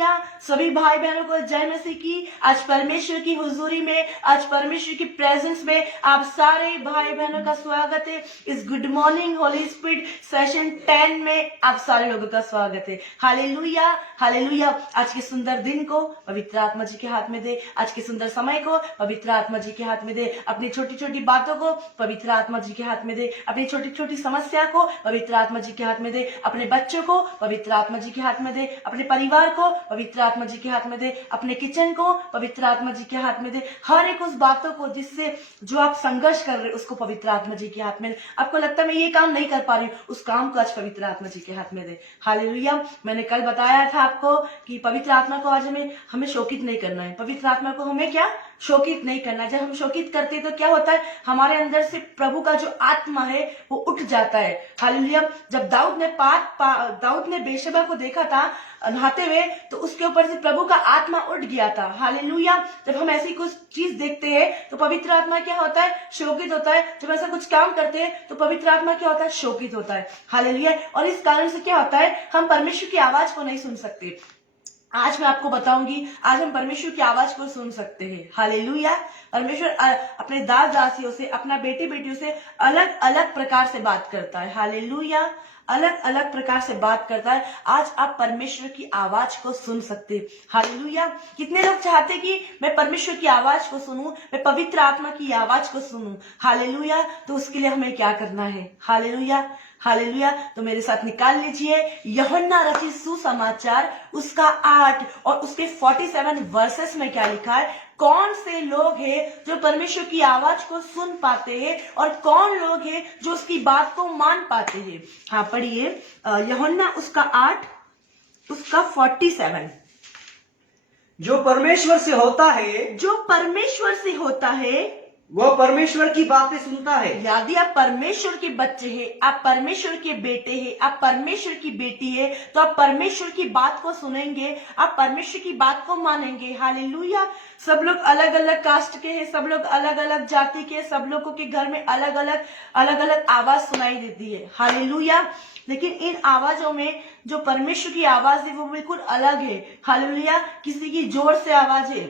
Hallelujah. सभी भाई बहनों को जय मसीह की। आज परमेश्वर की हुजूरी में, आज परमेश्वर की प्रेजेंस में आप सारे भाई बहनों का स्वागत है। इस good morning Holi spirit session 10 में आप सारे लोगों का स्वागत है। Hallelujah hallelujah. आज के सुंदर दिन को पवित्र आत्मा जी के हाथ में दे, आज के सुंदर समय को पवित्र आत्मा जी के हाथ में दे, अपनी छोटी छोटी बातों को पवित्र आत्मा जी के हाथ में दे, अपनी छोटी छोटी समस्या को पवित्र आत्मा जी के हाथ में दे, अपने बच्चों को पवित्र आत्मा जी के हाथ में दे, अपने परिवार को पवित्र आत्मा जी के हाथ में दे, अपने किचन को पवित्र आत्मा जी के हाथ में दे। हर एक उस बातों को जिससे जो आप संघर्ष कर रहे हो उसको पवित्र आत्मा जी के हाथ में दे। आपको लगता है मैं ये काम नहीं कर पा रही हूँ, उस काम को आज पवित्र आत्मा जी के हाथ में दे। हालेलुया। मैंने कल बताया था आपको कि पवित्र आत्मा को आज हमें शोकित नहीं करना है। पवित्र आत्मा को हमें क्या शोकित नहीं करना। जब हम शोकित करते हैं तो क्या होता है, हमारे अंदर से प्रभु का जो आत्मा है वो उठ जाता है। हालेलुया। जब दाऊद ने बेशबा को देखा था नहाते हुए तो उसके ऊपर से प्रभु का आत्मा उठ गया था। हालेलुया। जब हम ऐसी कुछ चीज देखते हैं तो पवित्र आत्मा क्या होता है, शोकित होता है। जब ऐसा कुछ काम करते हैं तो पवित्र आत्मा क्या होता है, शोकित होता है। हालेलुया। और इस कारण से क्या होता है, हम परमेश्वर की आवाज को नहीं सुन सकते। आज मैं आपको बताऊंगी, आज हम परमेश्वर की आवाज को सुन सकते हैं। हालेलुया। परमेश्वर अपने दास दासियों से, अपना बेटे बेटियों से अलग अलग प्रकार से बात करता है। हालेलुया। अलग अलग प्रकार से बात करता है। आज आप परमेश्वर की आवाज को सुन सकते हैं। हालेलुया। कितने लोग चाहते हैं कि मैं परमेश्वर की आवाज को सुनूं, मैं पवित्र आत्मा की आवाज को सुनूं। हालेलुया। तो उसके लिए हमें क्या करना है। Hallelujah hallelujah. तो मेरे साथ निकाल लीजिए यूहन्ना रचित सुसमाचार उसका 8 और उसके 47 वर्सेस में क्या लिखा है। कौन से लोग हैं जो परमेश्वर की आवाज को सुन पाते हैं और कौन लोग हैं जो उसकी बात को मान पाते हैं। हाँ पढ़िए यूहन्ना उसका 8 उसका 47। जो परमेश्वर से होता है, जो परमेश्वर से होता है वह परमेश्वर की बातें सुनता है। यदि आप परमेश्वर के बच्चे हैं, आप परमेश्वर के बेटे हैं, आप परमेश्वर की बेटी है, तो आप परमेश्वर की बात को सुनेंगे, आप परमेश्वर की बात को मानेंगे। हालेलुया। सब लोग अलग अलग कास्ट के हैं, सब लोग अलग अलग जाति के, सब लोगों के घर में अलग अलग आवाज सुनाई देती है। हालेलुया। लेकिन इन आवाजों में जो परमेश्वर की आवाज है वो बिल्कुल अलग है। हालेलुया। किसी की जोर से आवाज है,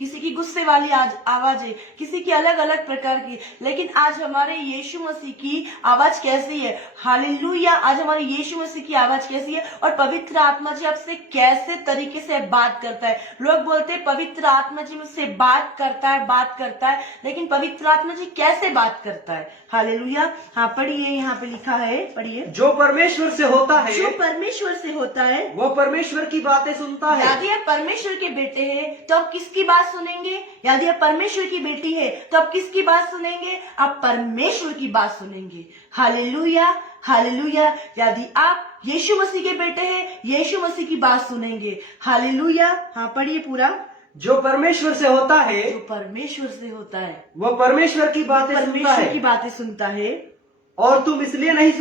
किसी की गुस्से वाली आवाज है, किसी की अलग अलग प्रकार की। लेकिन आज हमारे यीशु मसीह की आवाज कैसी है। हालेलुया। आज हमारे यीशु मसीह की आवाज कैसी है और पवित्र आत्मा जी आपसे कैसे तरीके से बात करता है। लोग बोलते हैं पवित्र आत्मा जी मुझसे बात करता है, लेकिन पवित्र आत्मा जी कैसे बात करता है। हालेलुया। हाँ पढ़िए, यहाँ पे लिखा है, पढ़िए। जो परमेश्वर से होता है, जो परमेश्वर से होता है वह परमेश्वर की बातें सुनता है। यदि आप परमेश्वर के बेटे हैं तो आप किसकी बात सुनेंगे। यदि आप परमेश्वर की बेटी है तो आप किसकी बात सुनेंगे, आप परमेश्वर की बात सुनेंगे। Hallelujah hallelujah. यदि आप यीशु मसीह के बेटे हैं, यीशु मसीह की बात सुनेंगे। हालेलुया। हाँ पढ़िए पूरा। जो परमेश्वर से होता है, जो परमेश्वर से होता है वह परमेश्वर की बातें सुनता परमेश्वर की है। बातें सुनता है। और तुम इसलिए नहीं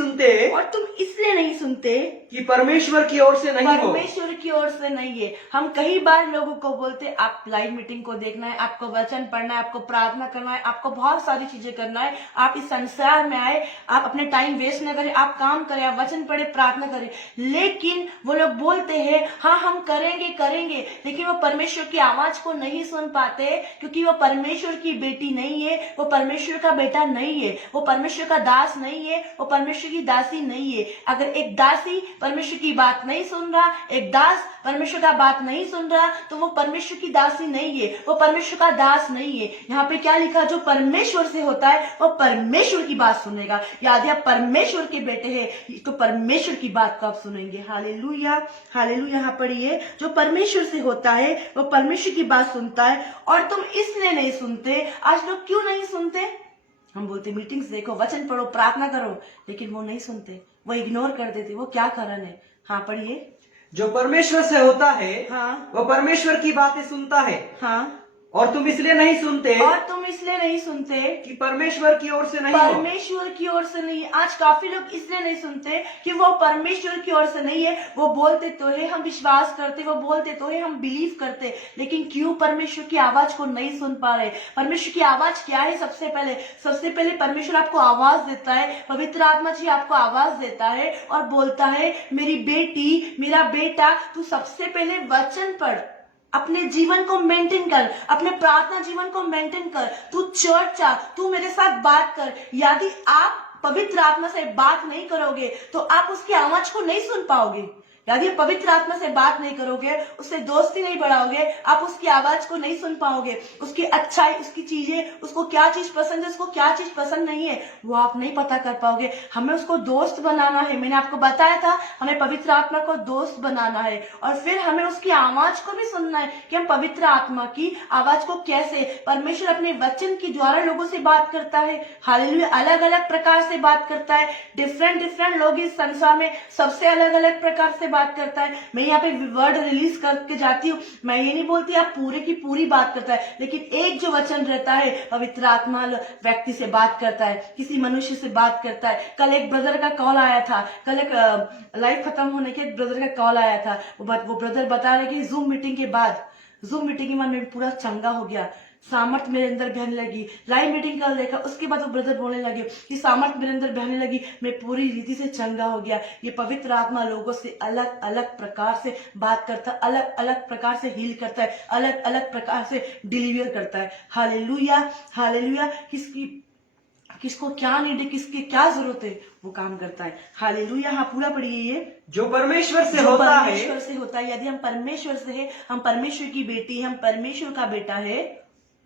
सुनते कि परमेश्वर की ओर से नहीं हो। परमेश्वर की ओर से नहीं है। हम कई बार लोगों को बोलते हैं आप लाइव मीटिंग को देखना है, आपको वचन पढ़ना है, आपको प्रार्थना करना है, आपको बहुत सारी चीजें करना है, आप इस संसार में आए, आप अपने टाइम वेस्ट न करें, आप काम करें, आप वचन पढ़े, प्रार्थना करें। लेकिन वो लोग बोलते हैं हाँ हम करेंगे, लेकिन वो परमेश्वर की आवाज को नहीं सुन पाते क्योंकि वो परमेश्वर की बेटी नहीं है, वो परमेश्वर का बेटा नहीं है, वो परमेश्वर का दास नहीं है, वो परमेश्वर की दासी नहीं है। अगर एक दासी परमेश्वर की बात नहीं सुन रहा, एक दास परमेश्वर का बात नहीं सुन रहा, तो वो परमेश्वर की दासी नहीं है, वो परमेश्वर का दास नहीं है। यहाँ पे क्या लिखा, जो परमेश्वर से होता है वो परमेश्वर की बात सुनेगा। यदि आप परमेश्वर के बेटे हैं तो परमेश्वर की बात को आप सुनेंगे। Hallelujah hallelujah. यहाँ पढ़िए, जो परमेश्वर से होता है वो परमेश्वर की बात सुनता है और तुम इसलिए नहीं सुनते। आज लोग क्यों नहीं सुनते। हम बोलते मीटिंग्स देखो, वचन पढ़ो, प्रार्थना करो, लेकिन वो नहीं सुनते, वो इग्नोर कर देते। वो क्या कारण है। हाँ पढ़िए। जो परमेश्वर से होता है, हाँ वह परमेश्वर की बातें सुनता है। हाँ और तुम इसलिए नहीं सुनते और तुम इसलिए नहीं सुनते कि परमेश्वर की ओर से नहीं हो। परमेश्वर की ओर से नहीं। आज काफी लोग इसलिए नहीं सुनते कि वो परमेश्वर की ओर से नहीं है। वो बोलते तो है हम विश्वास करते, वो बोलते तो है हम बिलीव करते, लेकिन क्यों परमेश्वर की आवाज को नहीं सुन पा रहे? परमेश्वर की आवाज क्या है? सबसे पहले परमेश्वर आपको आवाज देता है। पवित्र आत्मा जी आपको आवाज देता है और बोलता है, मेरी बेटी, मेरा बेटा, तू सबसे पहले वचन पढ़, अपने जीवन को मेंटेन कर, अपने प्रार्थना जीवन को मेंटेन कर, तू चर्च आ, तू मेरे साथ बात कर। यदि आप पवित्र आत्मा से बात नहीं करोगे तो आप उसकी आवाज को नहीं सुन पाओगे। यदि आप पवित्र आत्मा से बात नहीं करोगे, उससे दोस्ती नहीं बढ़ाओगे, आप उसकी आवाज को नहीं सुन पाओगे। उसकी अच्छाई, उसकी चीजें, उसको क्या चीज पसंद है, उसको क्या चीज पसंद नहीं है, वो आप नहीं पता कर पाओगे। हमें उसको दोस्त बनाना है। मैंने आपको बताया था, हमें पवित्र आत्मा को दोस्त बनाना है और फिर हमें उसकी आवाज को भी सुनना है कि हम पवित्र आत्मा की आवाज को कैसे, परमेश्वर अपने वचन के द्वारा लोगों से बात करता है। हालेलुया, अलग अलग प्रकार से बात करता है। डिफरेंट लोग इस संसार में सबसे अलग अलग प्रकार से बात करता है। मैं यहाँ पे वर्ड रिलीज करके जाती हूँ, मैं ये नहीं बोलती आप पूरे की पूरी बात करता है, लेकिन एक जो वचन रहता है, पवित्र आत्मा व्यक्ति से बात करता है, किसी मनुष्य से बात करता है। कल एक ब्रदर का कॉल आया था, कल एक लाइफ खत्म होने के एक ब्रदर का कॉल आया था। वो ब्रदर बता रहे कि जूम मीटिंग के बाद में पूरा चंगा हो गया, सामर्थ मेरे अंदर बहने लगी। लाइव मीटिंग कल देखा, उसके बाद वो ब्रदर बोलने लगे कि सामर्थ मेरे अंदर बहने लगी, मैं पूरी रीति से चंगा हो गया। ये पवित्र आत्मा लोगों से अलग अलग प्रकार से बात करता है, अलग अलग प्रकार से हील करता है, अलग अलग प्रकार से डिलीवर करता है। Hallelujah, hallelujah. किसको क्या नीड है, किसकी क्या जरूरत है, वो काम करता है। हालेलुया। हाँ, पूरा पढ़िए। ये जो परमेश्वर से जो होता है, परमेश्वर से होता है। यदि हम परमेश्वर से है, हम परमेश्वर की बेटी, हम परमेश्वर का बेटा है,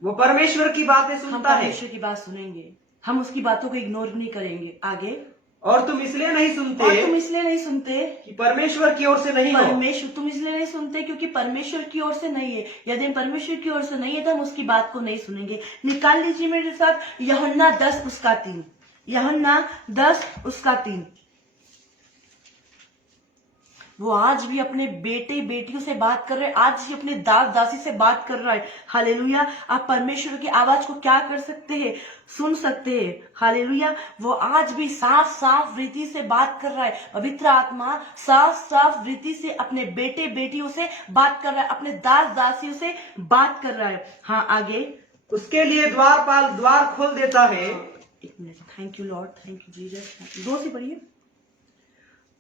वो परमेश्वर की बातें हम सुनता है परमेश्वर की बात सुनेंगे, हम उसकी बातों को इग्नोर नहीं करेंगे। आगे, और तुम इसलिए नहीं और सुनते तुम इसलिए नहीं सुनते कि परमेश्वर की ओर से नहीं हो। परमेश्वर, तुम इसलिए नहीं सुनते क्योंकि परमेश्वर की ओर से नहीं है। यदि हम परमेश्वर की ओर से नहीं है तो हम उसकी बात को नहीं सुनेंगे। निकाल लीजिए मेरे साथ यूहन्ना 10:3। यूहन्ना 10:3। वो आज भी अपने बेटे बेटियों से बात कर रहे हैं, आज भी अपने दास दासी से बात कर रहा है। हालेलुया। आप परमेश्वर की आवाज को क्या कर सकते हैं? सुन सकते हैं। हालेलुया। वो आज भी साफ साफ रीति से बात कर रहा है। पवित्र आत्मा साफ साफ रीति से अपने बेटे बेटियों से बात कर रहा है, अपने दास दासियों से बात कर रहा है। हाँ, आगे। उसके लिए द्वारपाल द्वार खोल देता है। एक minute. Thank you Lord, thank you Jesus. 2 से पढ़िए।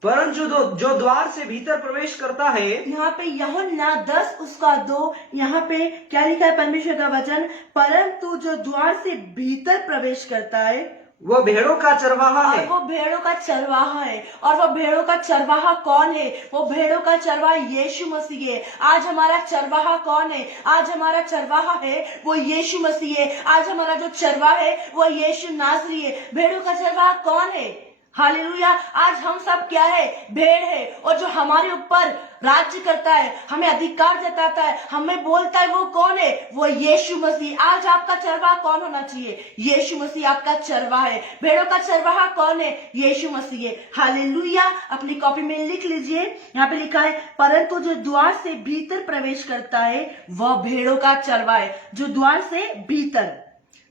परंतु जो द्वार से भीतर प्रवेश करता है, यहाँ पे यूहन्ना 10:2, यहाँ पे क्या लिखा है परमेश्वर का वचन? परंतु जो द्वार से भीतर प्रवेश करता है वो भेड़ों का चरवाहा और है। वो भेड़ों का चरवाहा है। और वो भेड़ों का चरवाहा कौन है? वो भेड़ों का चरवाहा यीशु मसीह है। आज हमारा चरवाहा कौन है? आज हमारा चरवाहा है वो यीशु मसीह है। आज हमारा जो चरवाहा है वो यीशु नासरी है। भेड़ों का चरवाहा कौन है? हालेलुया। आज हम सब क्या है? भेड़ है। और जो हमारे ऊपर राज्य करता है, हमें अधिकार जताता है, हमें बोलता है, वो कौन है? वो यीशु मसीह। आज आपका चरवाहा कौन होना चाहिए? यीशु मसीह आपका चरवाहा है। भेड़ों का चरवाहा कौन है? यीशु मसीह है। हालेलुया। अपनी कॉपी में लिख लीजिए, यहाँ पे लिखा है, परंतु जो द्वार से भीतर प्रवेश करता है वह भेड़ों का चरवाहा है। जो द्वार से भीतर,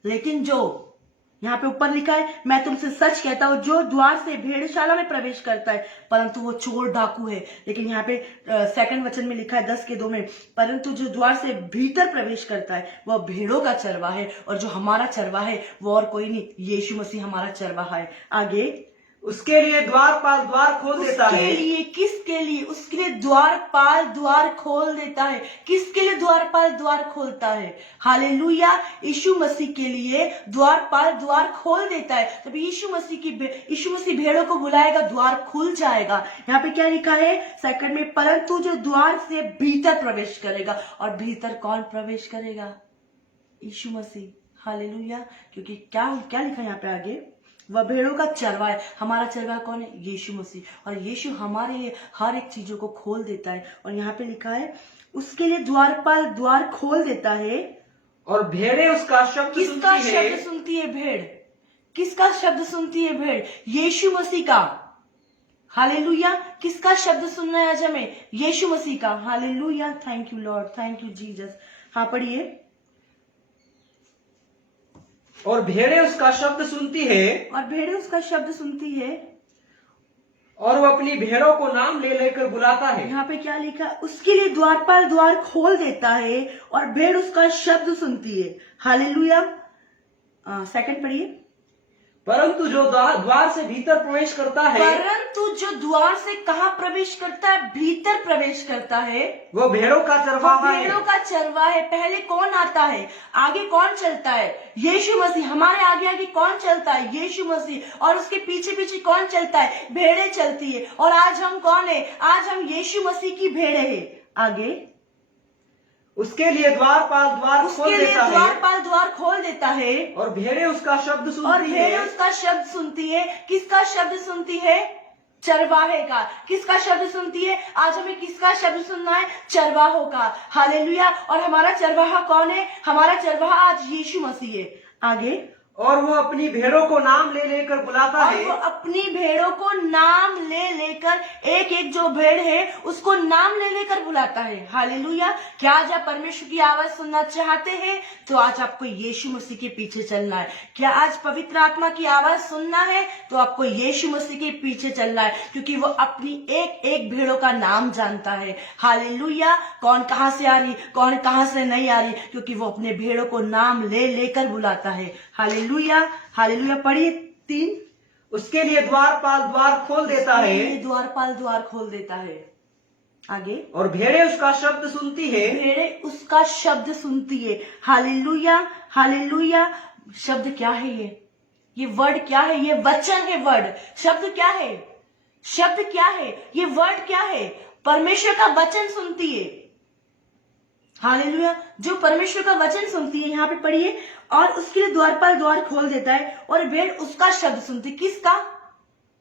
लेकिन जो यहाँ पे ऊपर लिखा है, मैं तुमसे सच कहता हूं, जो द्वार से भेड़शाला में प्रवेश करता है परंतु वो चोर डाकू है। लेकिन यहाँ पे सेकंड वचन में लिखा है 10:2 में, परंतु जो द्वार से भीतर प्रवेश करता है वह भेड़ों का चरवाहा है। और जो हमारा चरवाहा है वो और कोई नहीं, यीशु मसीह हमारा चरवाहा है। आगे, उसके लिए द्वारपाल द्वार खोल देता उसके है। लिए, किसके लिए? उसके लिए द्वारपाल द्वार खोल देता है। किसके लिए द्वारपाल द्वार खोलता है? हालेलुया। यीशु मसीह के लिए द्वारपाल द्वार खोल देता है। तब यीशु मसीह भेड़ों को बुलाएगा, द्वार खुल जाएगा। यहाँ पे क्या लिखा है सेकंड में? परंतु जो द्वार से भीतर प्रवेश करेगा। और भीतर कौन प्रवेश करेगा? यीशु मसीह। हालेलुया। क्योंकि क्या लिखा है यहाँ पे आगे? वह भेड़ों का चरवाहा है। हमारा चरवाहा कौन है? यीशु मसीह। और यीशु हमारे हर एक चीजों को खोल देता है। और यहाँ पे लिखा है, उसके लिए द्वारपाल द्वार खोल देता है और भेड़ें उसका शब्द किसका सुनती है। शब्द सुनती है भेड़? किसका शब्द सुनती है भेड़? यीशु मसीह का। हालेलुया। किसका शब्द सुनना है आज हमें? यीशु मसीह का। Hallelujah. Thank you Lord, thank you Jesus. हाँ, पढ़िए। और भेड़ें उसका शब्द सुनती है और भेड़ें उसका शब्द सुनती है। और वो अपनी भेड़ों को नाम ले लेकर बुलाता है। यहाँ पे क्या लिखा है? उसके लिए द्वारपाल द्वार खोल देता है और भेड़ उसका शब्द सुनती है। हालेलुया। सेकंड पढ़िए। परंतु जो द्वार से भीतर प्रवेश करता है परंतु जो द्वार से कहाँ प्रवेश करता है? भीतर प्रवेश करता है। वो भेड़ों का वो चरवाहा है। भेड़ों का चरवाहा है। पहले कौन आता है? आगे कौन चलता है? यीशु मसीह। हमारे आगे आगे कौन चलता है? यीशु मसीह। और उसके पीछे पीछे कौन चलता है? भेड़ें चलती है। और आज हम कौन है? आज हम यीशु मसीह की भेड़ें हैं। आगे उसके लिए द्वारपाल द्वार खोल उसके लिए देता है द्वारपाल द्वार खोल देता है और भेड़ें उसका शब्द और सुनती भेड़ें है। उसका शब्द सुनती है। किसका शब्द सुनती है? चरवाहे का। किसका शब्द सुनती है? आज हमें किसका शब्द सुनना है? चरवाहों का। हालेलुया। और हमारा चरवाहा कौन है? हमारा चरवाहा आज यीशु मसीह है। आगे और वो अपनी भेड़ों को नाम ले लेकर बुलाता और है। वो अपनी भेड़ों को नाम ले लेकर, एक एक जो भेड़ है उसको नाम ले लेकर बुलाता है। हालेलुया। क्या आज आप परमेश्वर की आवाज सुनना चाहते हैं? तो आज आपको यीशु मसीह के पीछे चलना है। क्या आज पवित्र आत्मा की आवाज सुनना है? तो आपको यीशु मसीह के पीछे चलना है, क्योंकि वो अपनी एक एक भेड़ों का नाम जानता है। हालेलुया। कौन कहां से आ रही, कौन कहां से नहीं आ रही, क्योंकि वो अपने भेड़ों को नाम ले लेकर बुलाता है। हालेलुया। हालेलुया। पढ़िए 3। उसके लिए द्वारपाल द्वार खोल देता है ये द्वारपाल द्वार खोल देता है। आगे और भेड़ें उसका शब्द सुनती है। भेड़ें उसका शब्द सुनती है। हालेलुया। हालेलुया। शब्द क्या है? ये वर्ड क्या है? ये वचन है। वर्ड शब्द क्या है? शब्द क्या है? ये वर्ड क्या है? परमेश्वर का वचन सुनती है। हालेलुया। जो परमेश्वर का वचन सुनती है। यहाँ पे पढ़िए। और उसके लिए द्वारपाल द्वार खोल देता है और भेड़ उसका शब्द सुनती। किसका?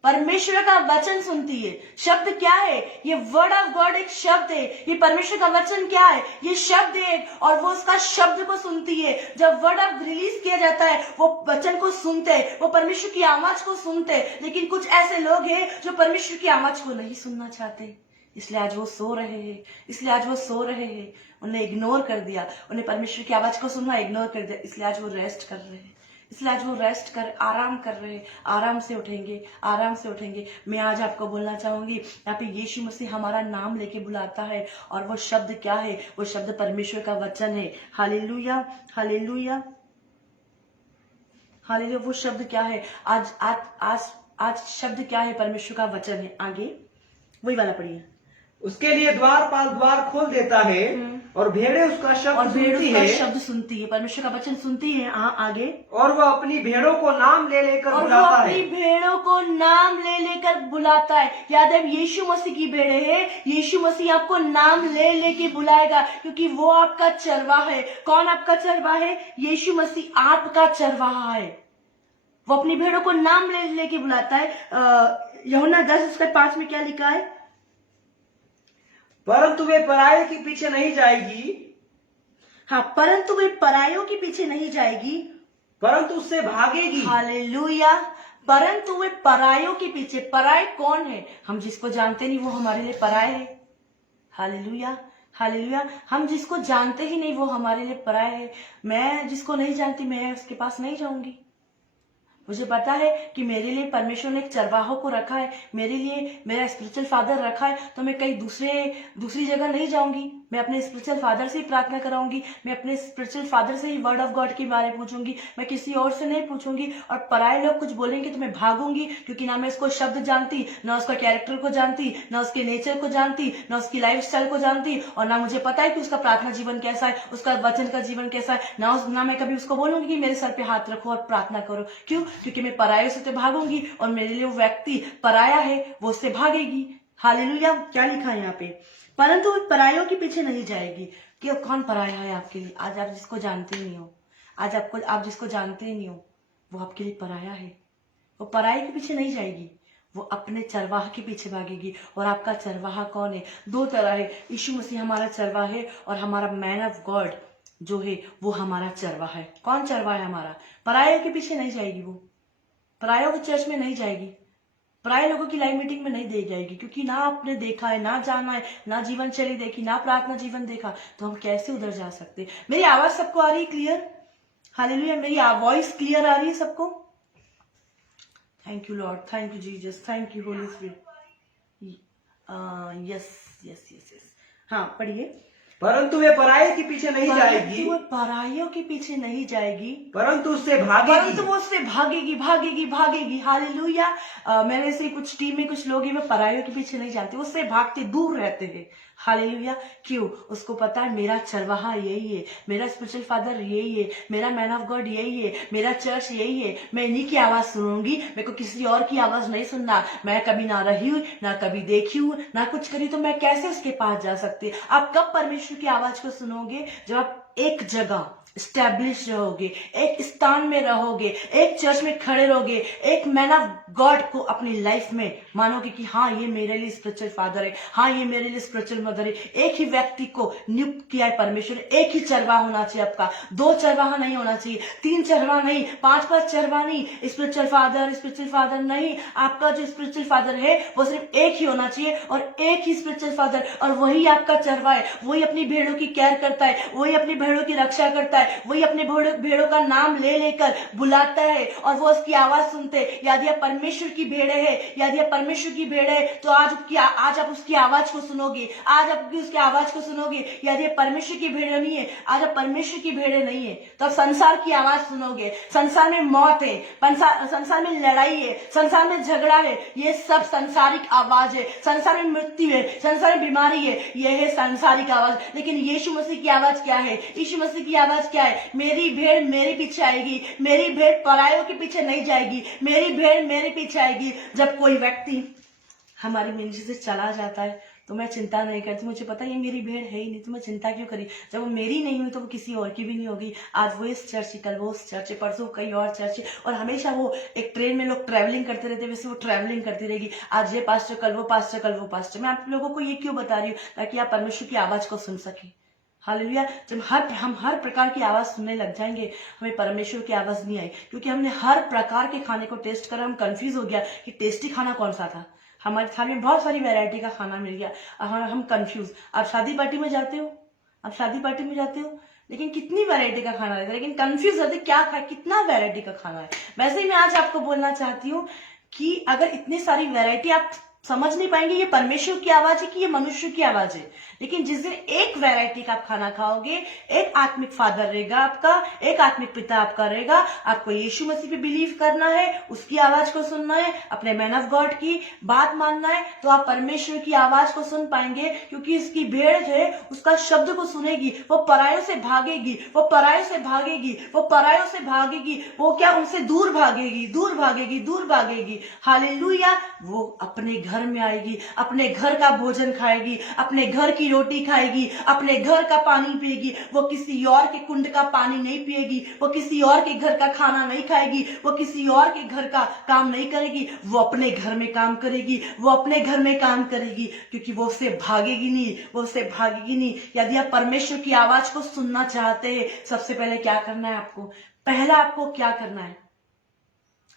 परमेश्वर का वचन सुनती है। शब्द क्या है? ये वर्ड ऑफ गॉड एक शब्द है। ये परमेश्वर का वचन क्या है? ये शब्द है। और वो उसका शब्द को सुनती है। जब वर्ड ऑफ रिलीज किया जाता है, वो वचन को सुनते हैं, वो परमेश्वर की आवाज को सुनते हैं। लेकिन कुछ ऐसे लोग हैं जो परमेश्वर की आवाज को नहीं सुनना चाहते, इसलिए आज वो सो रहे हैं। इसलिए आज वो सो रहे हैं। उन्हें इग्नोर कर दिया। उन्हें परमेश्वर की आवाज को सुनना इग्नोर कर दिया। इसलिए आज वो रेस्ट कर रहे हैं। इसलिए आज वो रेस्ट कर आराम कर रहे हैं। आराम से उठेंगे, आराम से उठेंगे। मैं आज आपको बोलना चाहूंगी, यहाँ पे यीशु मसीह हमारा नाम लेके बुलाता है। और वो शब्द क्या है? वो शब्द परमेश्वर का वचन है। हालेलुया। हालेलुया। हालेलुया। वो शब्द क्या है? आज आज आज आज शब्द क्या है? परमेश्वर का वचन है। आगे वही वाला पढ़िए। उसके लिए द्वारपाल द्वार खोल देता है और भेड़ें उसका और शब्द भेड़ सुनती उसका है शब्द सुनती है। परमेश्वर का वचन सुनती है। आगे और वो अपनी भेड़ों को नाम ले लेकर और वो बुलाता अपनी है। भेड़ों को नाम ले लेकर बुलाता है। याद है, यीशु मसीह की भेड़े है। यीशु मसीह आपको नाम ले लेके बुलाएगा, क्योंकि वो आपका चरवाहा है। कौन आपका चरवाहा है? यीशु मसीह आपका चरवाहा है। वो अपनी भेड़ों को नाम ले लेके बुलाता है। यूहन्ना 10:5 में क्या लिखा है? परंतु वे पराये के पीछे नहीं जाएगी, हाँ, परंतु वे परायों के पीछे नहीं जाएगी, परंतु उससे भागेगी। हालेलुया। परंतु वे परायों के पीछे। पराये कौन है? हम जिसको जानते नहीं वो हमारे लिए पराये है। हालेलुया। हालेलुया। हम जिसको जानते ही नहीं वो हमारे लिए पराये है। मैं जिसको नहीं जानती, मैं उसके पास नहीं जाऊंगी। मुझे पता है कि मेरे लिए परमेश्वर ने एक चरवाहों को रखा है, मेरे लिए मेरा स्पिरिचुअल फादर रखा है, तो मैं कहीं दूसरी जगह नहीं जाऊंगी। मैं अपने स्पिरिचुअल फादर से ही प्रार्थना कराऊंगी। मैं अपने स्पिरिचुअल फादर से ही वर्ड ऑफ गॉड के बारे में पूछूंगी। मैं किसी और से नहीं पूछूंगी। और पराये लोग कुछ बोलेंगे तो मैं भागूंगी, क्योंकि ना मैं उसको शब्द जानती, ना उसका कैरेक्टर को जानती, ना उसके नेचर को जानती, ना उसकी लाइफ स्टाइल को जानती, और ना मुझे पता है कि उसका प्रार्थना जीवन कैसा है, उसका वचन का जीवन कैसा है। ना मैं कभी उसको बोलूंगी कि मेरे सर पे हाथ रखो और प्रार्थना करो। क्यों? क्योंकि मैं पराये से तो भागूंगी, और मेरे लिए वो व्यक्ति पराया है, वो उससे भागेगी। हालेलुया। क्या लिखा है यहाँ पे? परंतु परायों के पीछे नहीं जाएगी। कि कौन पराया है आपके लिए? आज आप जिसको जानते ही नहीं हो, आज आप जिसको जानते ही नहीं हो, वो आपके लिए पराया है। वो पराये के पीछे नहीं जाएगी, वो अपने चरवाहा के पीछे भागेगी। और आपका चरवाहा कौन है? 2 तरह है। यीशु मसीह हमारा चरवाहा है, और हमारा मैन ऑफ गॉड जो है वो हमारा चरवाहा है। कौन चरवाहा है हमारा? पराये के पीछे नहीं जाएगी। वो परायों के चर्च में नहीं जाएगी, पराये लोगों की लाइव मीटिंग में नहीं दे जाएगी, क्योंकि ना आपने देखा है, ना जाना है, ना जीवन शैली देखी, ना प्रार्थना जीवन देखा, तो हम कैसे उधर जा सकते? मेरी आवाज सबको आ रही है? क्लियर? हालेलुया। मेरी वॉइस क्लियर आ रही है सबको? Thank you Lord, thank you Jesus, thank you Holi spirit. Yes yes yes yes. हाँ पढ़िए। परंतु वे पराये के पीछे नहीं जाएगी, परंतु वो पराइयों के पीछे नहीं जाएगी, परंतु उससे परंतु भागेगी। वो उससे भागेगी भागेगी भागेगी। हालेलुया। मेरे से कुछ टीम में कुछ लोग हैं, वो पराइयों के पीछे नहीं जाते, उससे भागते दूर रहते हैं। हालेलुया। क्यों? उसको पता है मेरा चरवाहा यही है, मेरा स्पिरिचुअल फादर यही है, मेरा मैन ऑफ गॉड यही है, मेरा चर्च यही है। मैं इन्हीं की आवाज सुनूंगी, मेरे को किसी और की आवाज नहीं सुनना। मैं कभी ना रही हूं, ना कभी देखी हूं, ना कुछ करी, तो मैं कैसे उसके पास जा सकती? आप कब परमेश्वर की आवाज को सुनोगे? जब आप एक जगह स्टैब्लिश रहोगे, एक स्थान में रहोगे, एक चर्च में खड़े रहोगे, एक मैन ऑफ गॉड को अपनी लाइफ में मानोगे कि हाँ ये मेरे लिए स्पिरिचुअल फादर है, हाँ ये मेरे लिए स्पिरिचुअल मदर है। एक ही व्यक्ति को नियुक्त किया है परमेश्वर, एक ही चरवाहा होना चाहिए आपका, दो चरवाहा नहीं होना चाहिए, तीन चरवाहा नहीं, पांच चरवाहा नहीं। स्पिरिचुअल फादर नहीं, आपका जो स्पिरिचुअल फादर है वो सिर्फ एक ही होना चाहिए, और एक ही स्पिरिचुअल फादर, और वही आपका चरवाहा है। वही अपनी भेड़ों की केयर करता है, वही अपनी भेड़ों की रक्षा करता है, वही अपने भेड़ों का नाम ले लेकर बुलाता है, और वो उसकी आवाज सुनते हैं। यदि आप परमेश्वर की भेड़े हैं, यदि आप परमेश्वर की भेड़े है, तो आज आप उसकी आवाज को सुनोगे, आज आप उसकी आवाज को सुनोगे। यदि आप परमेश्वर की भेड़े नहीं है, आज आप परमेश्वर की भेड़े नहीं है, तो आप संसार की आवाज सुनोगे। संसार में मौत है, संसार में लड़ाई है, संसार में झगड़ा है, ये सब संसारिक आवाज है। संसार में मृत्यु है, संसार में बीमारी है, यह है संसारिक आवाज। लेकिन यीशु मसीह की आवाज क्या है? यीशु मसीह की आवाज क्या है? मेरी भेड़ मेरे पीछे आएगी, मेरी भेड़ परायों के पीछे नहीं जाएगी, मेरी भेड़ मेरे पीछे आएगी। जब कोई व्यक्ति हमारी मिनिस्ट्री से चला जाता है तो मैं चिंता नहीं करती, मुझे पता है ये मेरी भेड़ है ही नहीं, तो मैं चिंता क्यों करी? जब वो मेरी नहीं हुई तो वो किसी और की भी नहीं होगी। आज वो इस चर्च है, कल वो उस चर्च है, परसों कई और चर्च है, और हमेशा वो एक ट्रेन में लोग ट्रैवलिंग करते रहते हैं, वैसे वो ट्रैवलिंग करती रहेगी। आज ये पास्टर, कल वो पास्टर, कल वो पास्टर। मैं आप लोगों को ये क्यों बता रही हूँ? ताकि आप परमेश्वर की आवाज को सुन सके। हालेलुया। जब हम हर प्रकार की आवाज सुनने लग जाएंगे, हमें परमेश्वर की आवाज नहीं आई, क्योंकि हमने हर प्रकार के खाने को टेस्ट करा। हम कंफ्यूज हो गया कि टेस्टी खाना कौन सा था। हमारे थाली में बहुत सारी वैरायटी का खाना मिल गया, हम कंफ्यूज। आप शादी पार्टी में जाते हो, आप शादी पार्टी में जाते हो, लेकिन कितनी वैरायटी का खाना रहता है, लेकिन कंफ्यूज रहते क्या खाए, कितना वैरायटी का खाना है। वैसे ही मैं आज आपको बोलना चाहती हूँ कि अगर इतनी सारी वैरायटी आप समझ नहीं पाएंगे ये परमेश्वर की आवाज है कि ये मनुष्य की आवाज है, लेकिन जिस दिन एक वैरायटी का आप खाना खाओगे, एक आत्मिक फादर रहेगा आपका, एक आत्मिक पिता आपका रहेगा। आपको यीशु मसीह पे बिलीव करना है, उसकी आवाज को सुनना है, अपने मैन ऑफ गॉड की बात मानना है, तो आप परमेश्वर की आवाज को सुन पाएंगे। क्योंकि इसकी भेड़ जो है उसका शब्द को सुनेगी, वो परायों से भागेगी, वो परायों से भागेगी, वो परायों से भागेगी। वो क्या? उनसे दूर भागेगी, दूर भागेगी, दूर भागेगी। हालेलुया। वो अपने घर में आएगी, अपने घर का भोजन खाएगी, अपने घर की रोटी खाएगी, अपने घर का पानी पिएगी। वो किसी और के कुंड का पानी नहीं पिएगी, वो किसी और के घर का खाना नहीं खाएगी, वो किसी और के घर का काम नहीं करेगी। वो अपने घर में काम करेगी, वो अपने घर में काम करेगी, क्योंकि वो उससे भागेगी नहीं, वो उससे भागेगी नहीं। यदि आप परमेश्वर की आवाज को सुनना चाहते हैं, सबसे पहले क्या करना है आपको? पहला आपको क्या करना है?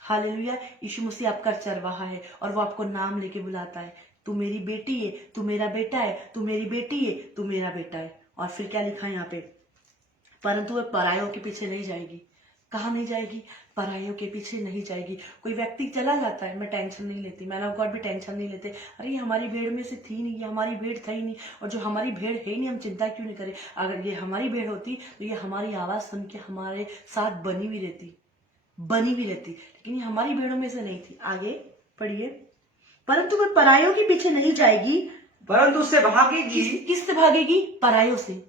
हालेलुया। यीशु मसीह आपका चरवाहा है, और वो आपको नाम लेके बुलाता है। तू मेरी बेटी है, तू मेरा बेटा है, तू मेरी बेटी है, तू मेरा बेटा है। और फिर क्या लिखा है यहाँ पे? परंतु वह परायों के पीछे नहीं जाएगी। कहाँ नहीं जाएगी? परायों के पीछे नहीं जाएगी। कोई व्यक्ति चला जाता है, मैं टेंशन नहीं लेती, मैन ऑफ गॉड भी टेंशन नहीं लेते। अरे ये हमारी भेड़ में से थी नहीं, ये हमारी भेड़ था ही नहीं, और जो हमारी भेड़ है ही नहीं, हम चिंता क्यों नहीं करें? अगर ये हमारी भेड़ होती तो ये हमारी आवाज सुन के हमारे साथ बनी हुई रहती, लेकिन ये हमारी भेड़ों में से नहीं थी। आगे पढ़िए। परंतु वह परायों के पीछे नहीं जाएगी, परंतु उससे भागेगी। किससे भागेगी? परायों से।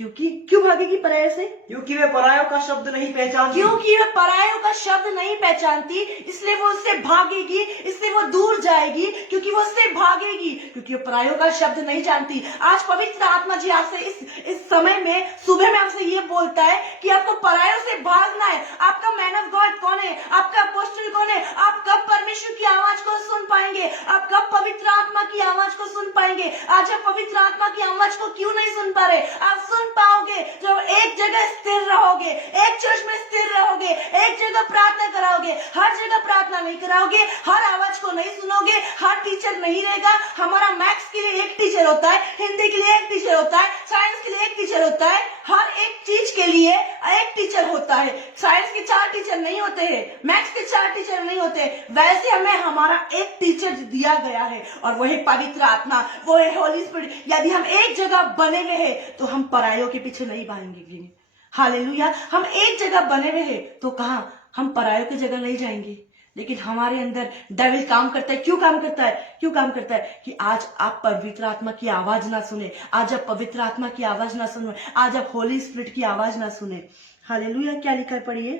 क्यों भागेगी परायों से? क्योंकि वे परायों का शब्द नहीं पहचानती। क्योंकि वह परायों का शब्द नहीं पहचानती, इसलिए वो उससे भागेगी, इसलिए वो दूर जाएगी, क्योंकि वो उससे भागेगी, क्योंकि वो परायों का शब्द नहीं जानती। आज पवित्र आत्मा जी आपसे इस समय में, सुबह में आपसे ये बोलता है कि आपको परायों से भागना है। आपका मैन ऑफ गॉड कौन है? आपका अपोस्टल कौन है? आप कब परमेश्वर की आवाज को सुन पाएंगे? आप कब पवित्र आत्मा की आवाज को सुन पाएंगे? आज आप पवित्र आत्मा की आवाज को क्यों नहीं सुन पा रहे? आप सुन पाओगे जब एक जगह स्थिर रहोगे, एक चर्च में स्थिर रहोगे, एक जगह प्रार्थना कराओगे। हर जगह प्रार्थना नहीं कराओगे, हर आवाज को नहीं सुनोगे, हर टीचर नहीं रहेगा। हमारा मैथ्स के लिए एक टीचर होता है, हिंदी के लिए एक टीचर होता है, साइंस के लिए एक टीचर होता है। हर एक चीज के लिए एक टीचर होता है। साइंस के 4 टीचर नहीं होते हैं, मैथ्स के 4 टीचर नहीं होते, वैसे हमें हमारा एक टीचर दिया गया है और वही पवित्र आत्मा, वो है होली स्पिरिट। यदि हम एक जगह बने हुए हैं तो हम परायों के पीछे नहीं भागेंगे। हालेलुया। हम एक जगह बने हुए हैं तो कहां, हम परायों की जगह नहीं जाएंगे। लेकिन हमारे अंदर डेविल काम करता है। क्यों काम करता है? क्यों काम करता है? कि आज आप पवित्र आत्मा की आवाज ना सुने, आज आप पवित्र आत्मा की आवाज ना सुने, आज आप होली स्पिरिट की आवाज ना सुने। हालेलुया। क्या लिखा है, पढ़िए।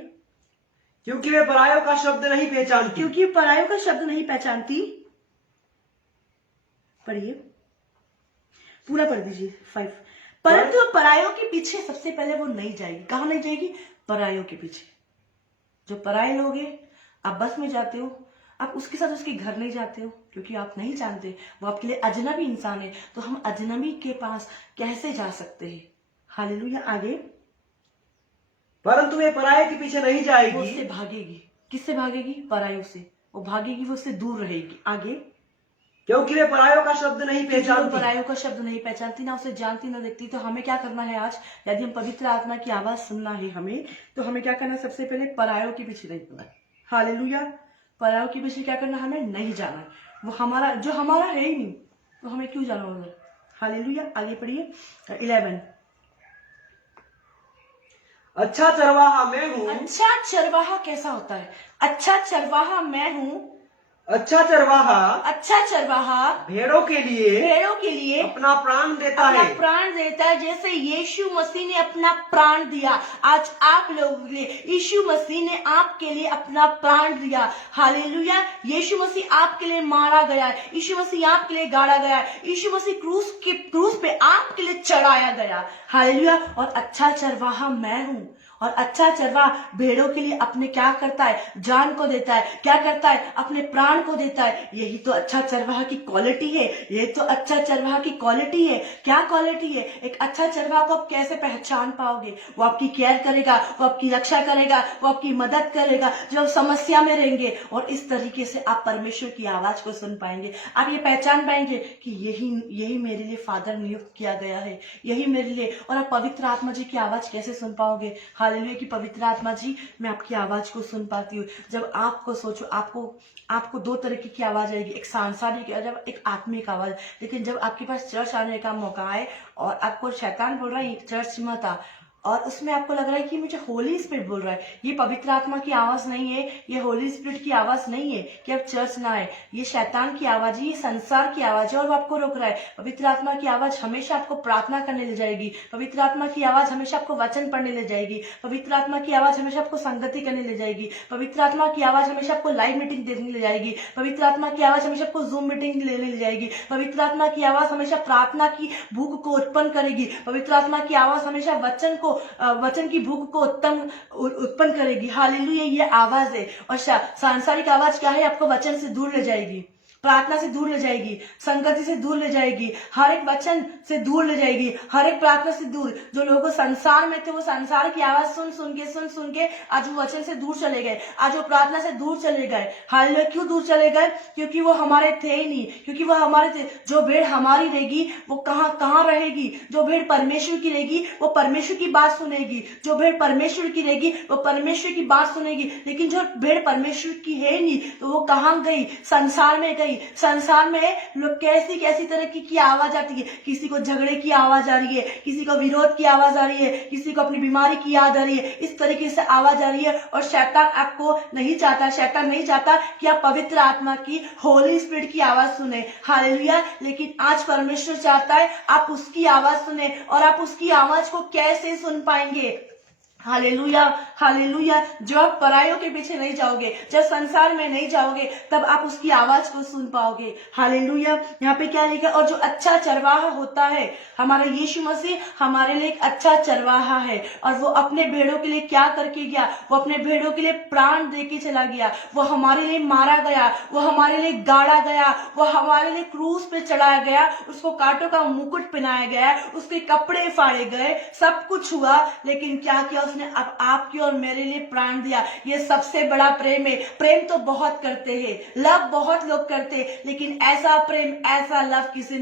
क्योंकि वे परायों का शब्द नहीं पहचानती। क्योंकि परायों का शब्द नहीं पहचानती। पढ़िए, पूरा पढ़ दीजिए 5। परंतु परायों के पीछे सबसे पहले वो नहीं जाएगी। कहां नहीं जाएगी? परायों के पीछे। जो पराये लोग हैं, आप बस में जाते हो, आप उसके साथ उसके घर नहीं जाते हो क्योंकि आप नहीं जानते, वो आपके लिए अजनबी इंसान है। तो हम अजनबी के पास कैसे जा सकते हैं? हालेलुया। आगे, परंतु वे पराये के पीछे नहीं वो जाएगी। उससे भागेगी। किससे भागेगी? परायों से। वो भागेगी, वो उससे दूर रहेगी। आगे, क्योंकि वे परायों का शब्द नहीं क्योंकि वो पहचानती। परायों का शब्द नहीं पहचानती, ना उसे जानती ना देखती। तो हमें क्या करना है आज? यदि हम पवित्र आत्मा की आवाज सुनना है हमें, तो हमें क्या करना है? सबसे पहले परायों के पीछे नहीं जाना है। हालेलुया। परायों के पीछे क्या करना? हमें नहीं जाना है। वो हमारा, जो हमारा है ही नहीं, तो हमें क्यों जाना उधर? हालेलुया। आगे पढ़िए 11। अच्छा चरवाहा मैं हूँ। अच्छा चरवाहा कैसा होता है? अच्छा चरवाहा मैं हूं। अच्छा चरवाहा अच्छा चरवाहा भेड़ों के लिए अपना प्राण देता अपना है। प्राण देता है। जैसे यीशु मसीह ने अपना प्राण दिया, आज आप लोगों के लिए यीशु मसीह ने आपके लिए अपना प्राण दिया। हालेलुया। यीशु मसीह आपके लिए मारा गया है, यीशु मसीह आपके लिए गाड़ा गया है, यीशु मसीह क्रूस पे आपके लिए चढ़ाया गया। हालेलुया। और अच्छा चरवाहा मैं हूं। और अच्छा चरवाहा भेड़ों के लिए अपने क्या करता है? जान को देता है। क्या करता है? अपने प्राण को देता है। यही तो अच्छा चरवाहा की क्वालिटी है। यही तो अच्छा चरवाहा की क्वालिटी है। क्या क्वालिटी है? एक अच्छा चरवाहा को आप कैसे पहचान पाओगे? वो आपकी केयर करेगा, वो आपकी रक्षा करेगा, वो आपकी मदद करेगा जब आप समस्या में रहेंगे। और इस तरीके से आप परमेश्वर की आवाज को सुन पाएंगे। आप ये पहचान पाएंगे कि यही मेरे लिए फादर नियुक्त किया गया है, यही मेरे लिए। और आप पवित्र आत्मा जी की आवाज कैसे सुन पाओगे? हालेलुया। कि पवित्र आत्मा जी, मैं आपकी आवाज को सुन पाती हूँ। जब आपको सोचो, आपको 2 तरीके की आवाज आएगी, एक सांसारिक, जब एक आत्मिक आवाज। लेकिन जब आपके पास चर्च आने का मौका आए और आपको शैतान बोल रहा है चर्च मत आ, और उसमें आपको लग रहा है कि मुझे होली स्पिरिट बोल रहा है, ये पवित्र आत्मा की आवाज नहीं है, ये होली स्पिरिट की आवाज नहीं है कि आप चर्च ना आए, ये शैतान की आवाज है, ये संसार की आवाज है और वो आपको रोक रहा है। पवित्र आत्मा की आवाज हमेशा आपको प्रार्थना करने ले जाएगी। पवित्र आत्मा की आवाज हमेशा आपको वचन पढ़ने ले जाएगी। पवित्र आत्मा की आवाज हमेशा आपको संगति करने ले जाएगी। पवित्र आत्मा की आवाज हमेशा आपको लाइव मीटिंग देने ले जाएगी। पवित्र आत्मा की आवाज हमेशा आपको जूम मीटिंग लेने ले जाएगी। पवित्र आत्मा की आवाज हमेशा प्रार्थना की भूख को उत्पन्न करेगी। पवित्र आत्मा की आवाज हमेशा वचन की भूख को उत्पन्न करेगी। हालेलुया। ये आवाज है। और सांसारिक आवाज क्या है? आपको वचन से दूर ले जाएगी, प्रार्थना से दूर ले जाएगी, संगति से दूर ले जाएगी, हर एक वचन से दूर ले जाएगी, हर एक प्रार्थना से दूर। जो लोग संसार में थे वो संसार की आवाज सुन के आज वो वचन से दूर चले गए, आज वो प्रार्थना से दूर चले गए। हालेलुया। क्यों दूर चले गए? क्योंकि वो हमारे थे ही नहीं, क्योंकि वो हमारे थे। जो भेड़ हमारी रहेगी वो कहाँ रहेगी? जो भेड़ परमेश्वर की रहेगी वो परमेश्वर की बात सुनेगी। जो भेड़ परमेश्वर की रहेगी वो परमेश्वर की बात सुनेगी। लेकिन जो भेड़ परमेश्वर की है नहीं, तो वो कहाँ गई? संसार में गई। संसार में लोग कैसी तरह की आवाज आती है। किसी को झगड़े की आवाज आ रही है, किसी को विरोध की आवाज आ रही है, किसी को अपनी बीमारी की याद आ रही है। इस तरीके से आवाज आ रही है। और शैतान आपको नहीं चाहता, शैतान नहीं चाहता कि आप पवित्र आत्मा की, होली स्पिरिट की आवाज सुने। हालेलुया। लेकिन आज परमेश्वर चाहता है आप उसकी आवाज सुने। और आप उसकी आवाज को कैसे सुन पाएंगे? हालेलुया। हालेलुया। जब आप परायों के पीछे नहीं जाओगे, जब संसार में नहीं जाओगे, तब आप उसकी आवाज को सुन पाओगे। हालेलुया। यहाँ पे क्या लिखा? और जो अच्छा चरवाहा होता है, हमारा यीशु मसीह हमारे लिए एक अच्छा चरवाहा है। और वो अपने भेड़ों के लिए क्या करके गया? वो अपने भेड़ों के लिए प्राण दे के चला गया। वो हमारे लिए मारा गया, वो हमारे लिए गाड़ा गया, वो हमारे लिए क्रूस पे चढ़ाया गया, उसको कांटों का मुकुट पहनाया गया, उसके कपड़े फाड़े गए, सब कुछ हुआ। लेकिन क्या किया? उसने अब आपकी और मेरे लिए प्राण दिया। ये सबसे बड़ा प्रेम है। प्रेम तो बहुत करते हैं, लव बहुत लोग करते हैं, लेकिन ऐसा प्रेम, ऐसा लव किसी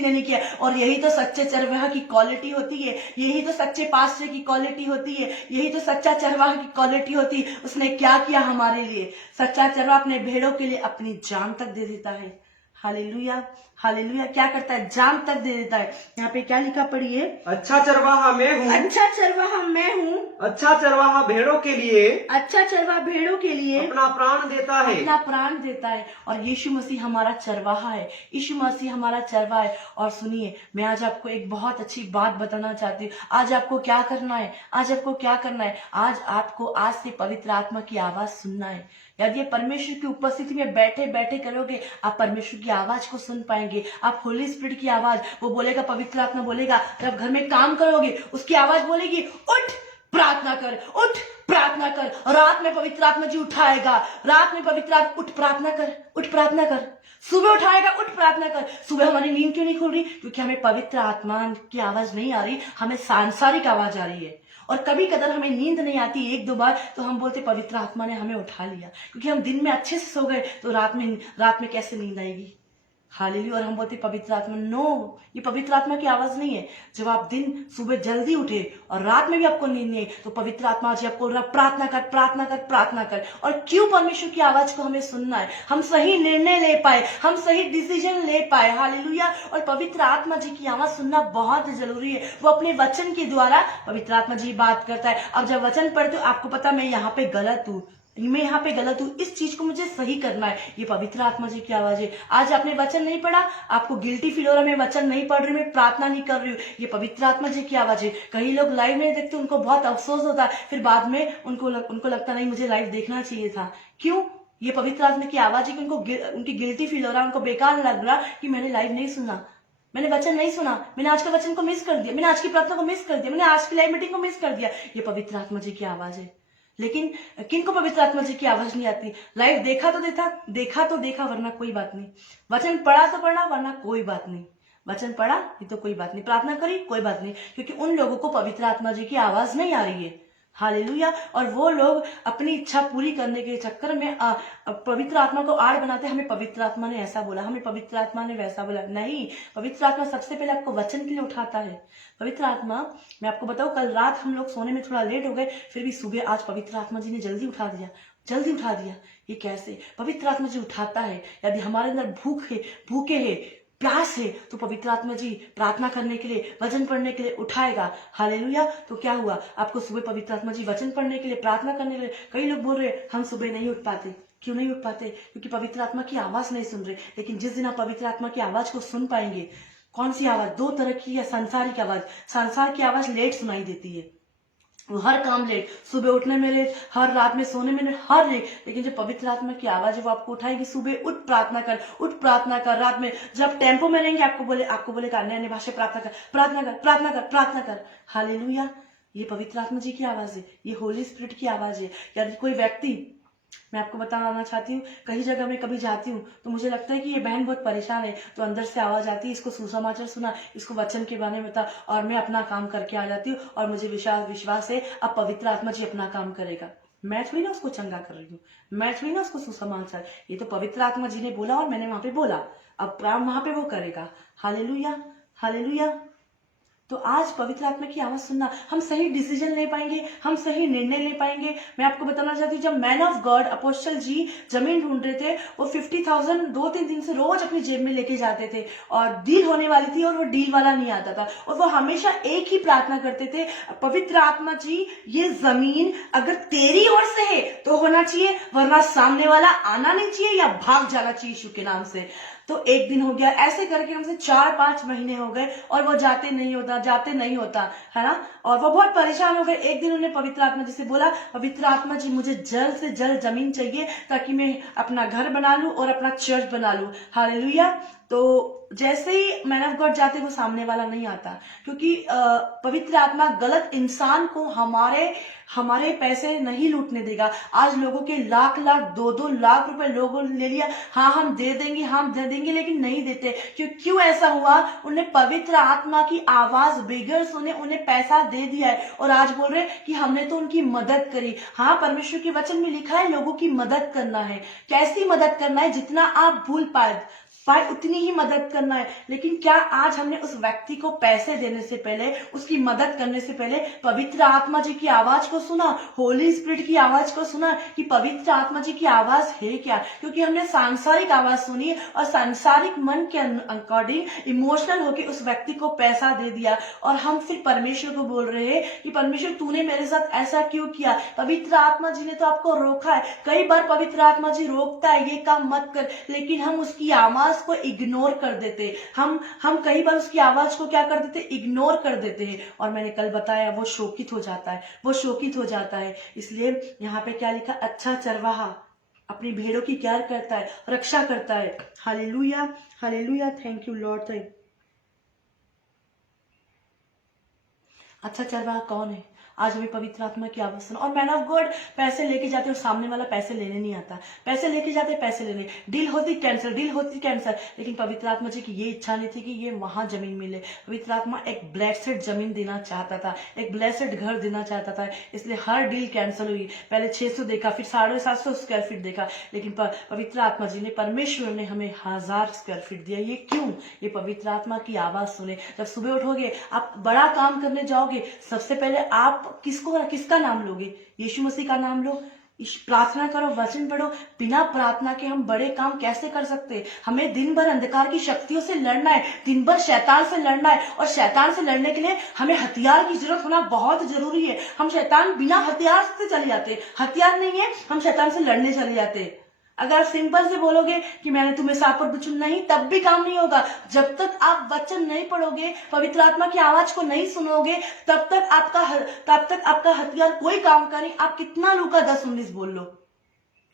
ने नहीं किया। और यही तो सच्चे चरवाहा की क्वालिटी होती है, यही तो सच्चे पास्टर की क्वालिटी होती है, यही तो सच्चा चरवाहा की क्वालिटी होती है। उसने क्या किया हमारे लिए? सच्चा चरवाहा अपने भेड़ों के लिए अपनी जान तक दे देता है। Hallelujah, hallelujah. क्या करता है? जान तक दे देता है। यहाँ पे क्या लिखा पढ़िए? अच्छा चरवाहा मैं हूँ, अच्छा चरवाहा मैं हूँ, अच्छा चरवाहा भेड़ों के लिए अच्छा चरवाहा भेड़ों के लिए अपना प्राण देता है। अपना प्राण देता है। और यीशु मसीह हमारा चरवाहा है, यीशु मसीह हमारा चरवाहा है। और सुनिए, मैं आज आपको एक बहुत अच्छी बात बताना चाहती हूँ। आज आपको क्या करना है? आज आपको क्या करना है? आज आपको आज से पवित्र आत्मा की आवाज सुनना है। यदि परमेश्वर की उपस्थिति में बैठे बैठे करोगे, आप परमेश्वर की आवाज को सुन पाएंगे। आप होली स्पिरिट की आवाज, वो बोलेगा, पवित्र आत्मा बोलेगा, जब घर में काम करोगे उसकी आवाज बोलेगी, उठ प्रार्थना कर, उठ प्रार्थना कर। रात में पवित्र आत्मा जी उठाएगा, रात में पवित्र आत्मा, उठ प्रार्थना कर, उठ प्रार्थना कर। सुबह उठाएगा, उठ प्रार्थना कर। सुबह हमारी नींद क्यों नहीं खुल रही? क्योंकि हमें पवित्र आत्मा की आवाज नहीं आ रही, हमें सांसारिक आवाज आ रही है। और कभी कदर हमें नींद नहीं आती एक दो बार, तो हम बोलते पवित्र आत्मा ने हमें उठा लिया, क्योंकि हम दिन में अच्छे से सो गए, तो रात में कैसे नींद आएगी? हालेलुया। और हम बोलते पवित्र आत्मा, नो, ये पवित्र आत्मा की आवाज नहीं है। जब आप दिन सुबह जल्दी उठे और रात में भी आपको नींद नहीं, तो पवित्र आत्मा जी आपको प्रार्थना कर, प्रार्थना कर, प्रार्थना कर। और क्यों परमेश्वर की आवाज को हमें सुनना है? हम सही निर्णय ले पाए, हम सही डिसीजन ले पाए। हालेलुया। और पवित्र आत्मा जी की आवाज सुनना बहुत जरूरी है। वो अपने वचन के द्वारा पवित्र आत्मा जी बात करता है। अब जब वचन पढ़ते हो, आपको पता मैं यहाँ पे गलत हूँ, मैं यहाँ पे गलत हूँ, इस चीज को मुझे सही करना है, ये पवित्र आत्मा जी की आवाज है। आज आपने वचन नहीं पढ़ा, आपको गिल्टी फील हो रहा है, मैं वचन नहीं पढ़ रही हूँ, मैं प्रार्थना नहीं कर रही हूँ, ये पवित्र आत्मा जी की आवाज है। कई लोग लाइव में देखते, उनको बहुत अफसोस होता है, फिर बाद में उनको लगता नहीं, मुझे लाइव देखना चाहिए था। क्यों? ये पवित्र आत्मा की आवाज है कि उनकी गिल्टी फील हो रहा है, उनको बेकार लग रहा कि मैंने लाइव नहीं सुना, मैंने वचन नहीं सुना, मैंने आज का वचन को मिस कर दिया, मैंने आज की प्रार्थना को मिस कर दिया, मैंने आज की लाइव मीटिंग को मिस कर दिया। ये पवित्र आत्मा जी की आवाज है। लेकिन किनको पवित्र आत्मा जी की आवाज नहीं आती? लाइव देखा तो देखा, वरना कोई बात नहीं। वचन पढ़ा तो पढ़ा, वरना कोई बात नहीं। वचन पढ़ा ये तो कोई बात नहीं, प्रार्थना करी कोई बात नहीं, क्योंकि उन लोगों को पवित्र आत्मा जी की आवाज नहीं आ रही है। हालेलुया। और वो लोग अपनी इच्छा पूरी करने के चक्कर में पवित्र आत्मा को आड़ बनाते, हमें पवित्र आत्मा ने ऐसा बोला, हमें पवित्र आत्मा ने वैसा बोला। नहीं, पवित्र आत्मा सबसे पहले आपको वचन के लिए उठाता है। पवित्र आत्मा, मैं आपको बताऊं, कल रात हम लोग सोने में थोड़ा लेट हो गए, फिर भी सुबह आज पवित्र आत्मा जी ने जल्दी उठा दिया, जल्दी उठा दिया। ये कैसे? पवित्र आत्मा जी उठाता है। यदि हमारे अंदर भूखे है, प्यास है, तो पवित्र आत्मा जी प्रार्थना करने के लिए, वचन पढ़ने के लिए उठाएगा। हालेलुया। तो क्या हुआ? आपको सुबह पवित्र आत्मा जी वचन पढ़ने के लिए, प्रार्थना करने के लिए, कई लोग बोल रहे हम सुबह नहीं उठ पाते। क्यों नहीं उठ पाते? क्योंकि पवित्र आत्मा की आवाज नहीं सुन रहे। लेकिन जिस दिन आप पवित्र आत्मा की आवाज को सुन पाएंगे, कौन सी आवाज? दो तरह की है, सांसारिक आवाज। सांसार की आवाज लेट सुनाई देती है, वो हर काम लेट, सुबह उठने में लेट, हर रात में सोने में लेट, हर लेट। लेकिन जो पवित्र आत्मा की आवाज है, वो आपको उठाएगी, सुबह उठ प्रार्थना कर, उठ प्रार्थना कर। रात में जब टेम्पो में रहेंगे, आपको बोलेगा अन्य भाषा प्रार्थना कर, प्रार्थना कर, प्रार्थना कर, प्रार्थना कर। हालेलुया। ये पवित्र आत्मा जी की आवाज है, ये होली स्पिरिट की आवाज है। यदि कोई व्यक्ति, मैं आपको बताना चाहती हूँ, कहीं जगह में कभी जाती हूँ तो मुझे लगता है कि ये बहन बहुत परेशान है, तो अंदर से आवाज आती है, इसको सुसमाचार सुना, इसको वचन के बारे में बता, और मैं अपना काम करके आ जाती हूँ। और मुझे विश्वास है अब पवित्र आत्मा जी अपना काम करेगा। मैं थोड़ी ना उसको चंगा कर रही हूँ, मैं थोड़ी ना उसको सुसमाचार, ये तो पवित्र आत्मा जी ने बोला और मैंने वहां पे बोला, अब काम वहां पे वो करेगा। Hallelujah, hallelujah. तो आज पवित्र आत्मा की आवाज सुनना, हम सही डिसीजन ले पाएंगे, हम सही निर्णय ले पाएंगे। मैं आपको बताना चाहती हूँ, जब मैन ऑफ गॉड अपोस्टल जी जमीन ढूंढ रहे थे, वो 50,000 2-3 दिन से रोज अपनी जेब में लेके जाते थे, और डील होने वाली थी और वो डील वाला नहीं आता था, और वो हमेशा एक ही प्रार्थना करते थे, पवित्र आत्मा जी ये जमीन अगर तेरी ओर से है तो होना चाहिए, वरना सामने वाला आना नहीं चाहिए या भाग जाना चाहिए यीशु के नाम से। तो एक दिन हो गया, ऐसे करके हमसे 4-5 महीने हो गए, और वो जाते नहीं होता है ना। और वो बहुत परेशान हो गए। एक दिन उन्हें पवित्र आत्मा जी से बोला, पवित्र आत्मा जी मुझे जल्द से जल्द जमीन चाहिए, ताकि मैं अपना घर बना लूं और अपना चर्च बना लूं। हालेलुया। तो जैसे ही मैन ऑफ गॉड जाते वो सामने वाला नहीं आता, क्योंकि पवित्र आत्मा गलत इंसान को हमारे पैसे नहीं लूटने देगा। आज लोगों के लाख लाख 2-2 लाख रुपए लोगों ने ले लिया, हाँ हम दे देंगे, लेकिन नहीं देते। क्यों ऐसा हुआ? उन्हें पवित्र आत्मा की आवाज बेगर सुने उन्हें पैसा दे दिया है, और आज बोल रहे कि हमने तो उनकी मदद करी। हाँ, परमेश्वर के वचन में लिखा है लोगों की मदद करना है। कैसी मदद करना है? जितना आप भूल पाए उतनी ही मदद करना है। लेकिन क्या आज हमने उस व्यक्ति को पैसे देने से पहले, उसकी मदद करने से पहले पवित्र आत्मा जी की आवाज को सुना, होली स्पिरिट की आवाज को सुना कि पवित्र आत्मा जी की आवाज है क्या? क्योंकि हमने सांसारिक आवाज सुनी और सांसारिक मन के अकॉर्डिंग इमोशनल होकर उस व्यक्ति को पैसा दे दिया, और हम फिर परमेश्वर को बोल रहे हैं कि परमेश्वर तूने मेरे साथ ऐसा क्यों किया? पवित्र आत्मा जी ने तो आपको रोका है। कई बार पवित्र आत्मा जी रोकता है ये काम मत कर, लेकिन हम उसकी आवाज को इग्नोर कर देते। हम कई बार उसकी आवाज को क्या कर देते? इग्नोर कर देते हैं। और मैंने कल बताया वो शोकित हो जाता है। इसलिए यहाँ पे क्या लिखा? अच्छा चरवाहा अपनी भेड़ों की क्या करता है? रक्षा करता है। Hallelujah, hallelujah, thank you Lord. अच्छा चरवाहा कौन है? आज हमें पवित्र आत्मा की आवश्यकता। और मैन ऑफ गॉड पैसे लेके जाते और सामने वाला पैसे लेने नहीं आता। पैसे लेके जाते, पैसे लेने, डील होती कैंसर, लेकिन पवित्र आत्मा जी की ये इच्छा नहीं थी कि ये वहां जमीन मिले। पवित्र आत्मा एक ब्लेसेड जमीन देना चाहता था, एक ब्लेसेड घर देना चाहता था, इसलिए हर डील कैंसिल हुई। पहले 600 देखा, फिर 750 स्क्वायर फीट देखा, लेकिन पवित्र आत्मा जी ने, परमेश्वर ने हमें 1000 स्क्वायर फीट दिया। ये क्यों? ये पवित्र आत्मा की आवाज सुने। जब सुबह उठोगे, आप बड़ा काम करने जाओगे, सबसे पहले आप किसका नाम लोगे? यीशु मसीह का नाम लो, प्रार्थना करो, वचन पढ़ो। बिना प्रार्थना के हम बड़े काम कैसे कर सकते? हमें दिन भर अंधकार की शक्तियों से लड़ना है, दिन भर शैतान से लड़ना है, और शैतान से लड़ने के लिए हमें हथियार की जरूरत होना बहुत जरूरी है। हम शैतान बिना हथियार से चले जाते, हथियार नहीं है, हम शैतान से लड़ने चले जाते। अगर आप सिंपल से बोलोगे कि मैंने तुम्हें सांप और बिच्छू, नहीं, तब भी काम नहीं होगा। जब तक आप वचन नहीं पढ़ोगे, पवित्र आत्मा की आवाज को नहीं सुनोगे, तब तक आपका हथियार कोई काम करे। आप कितना लूका 10-19 बोल लो,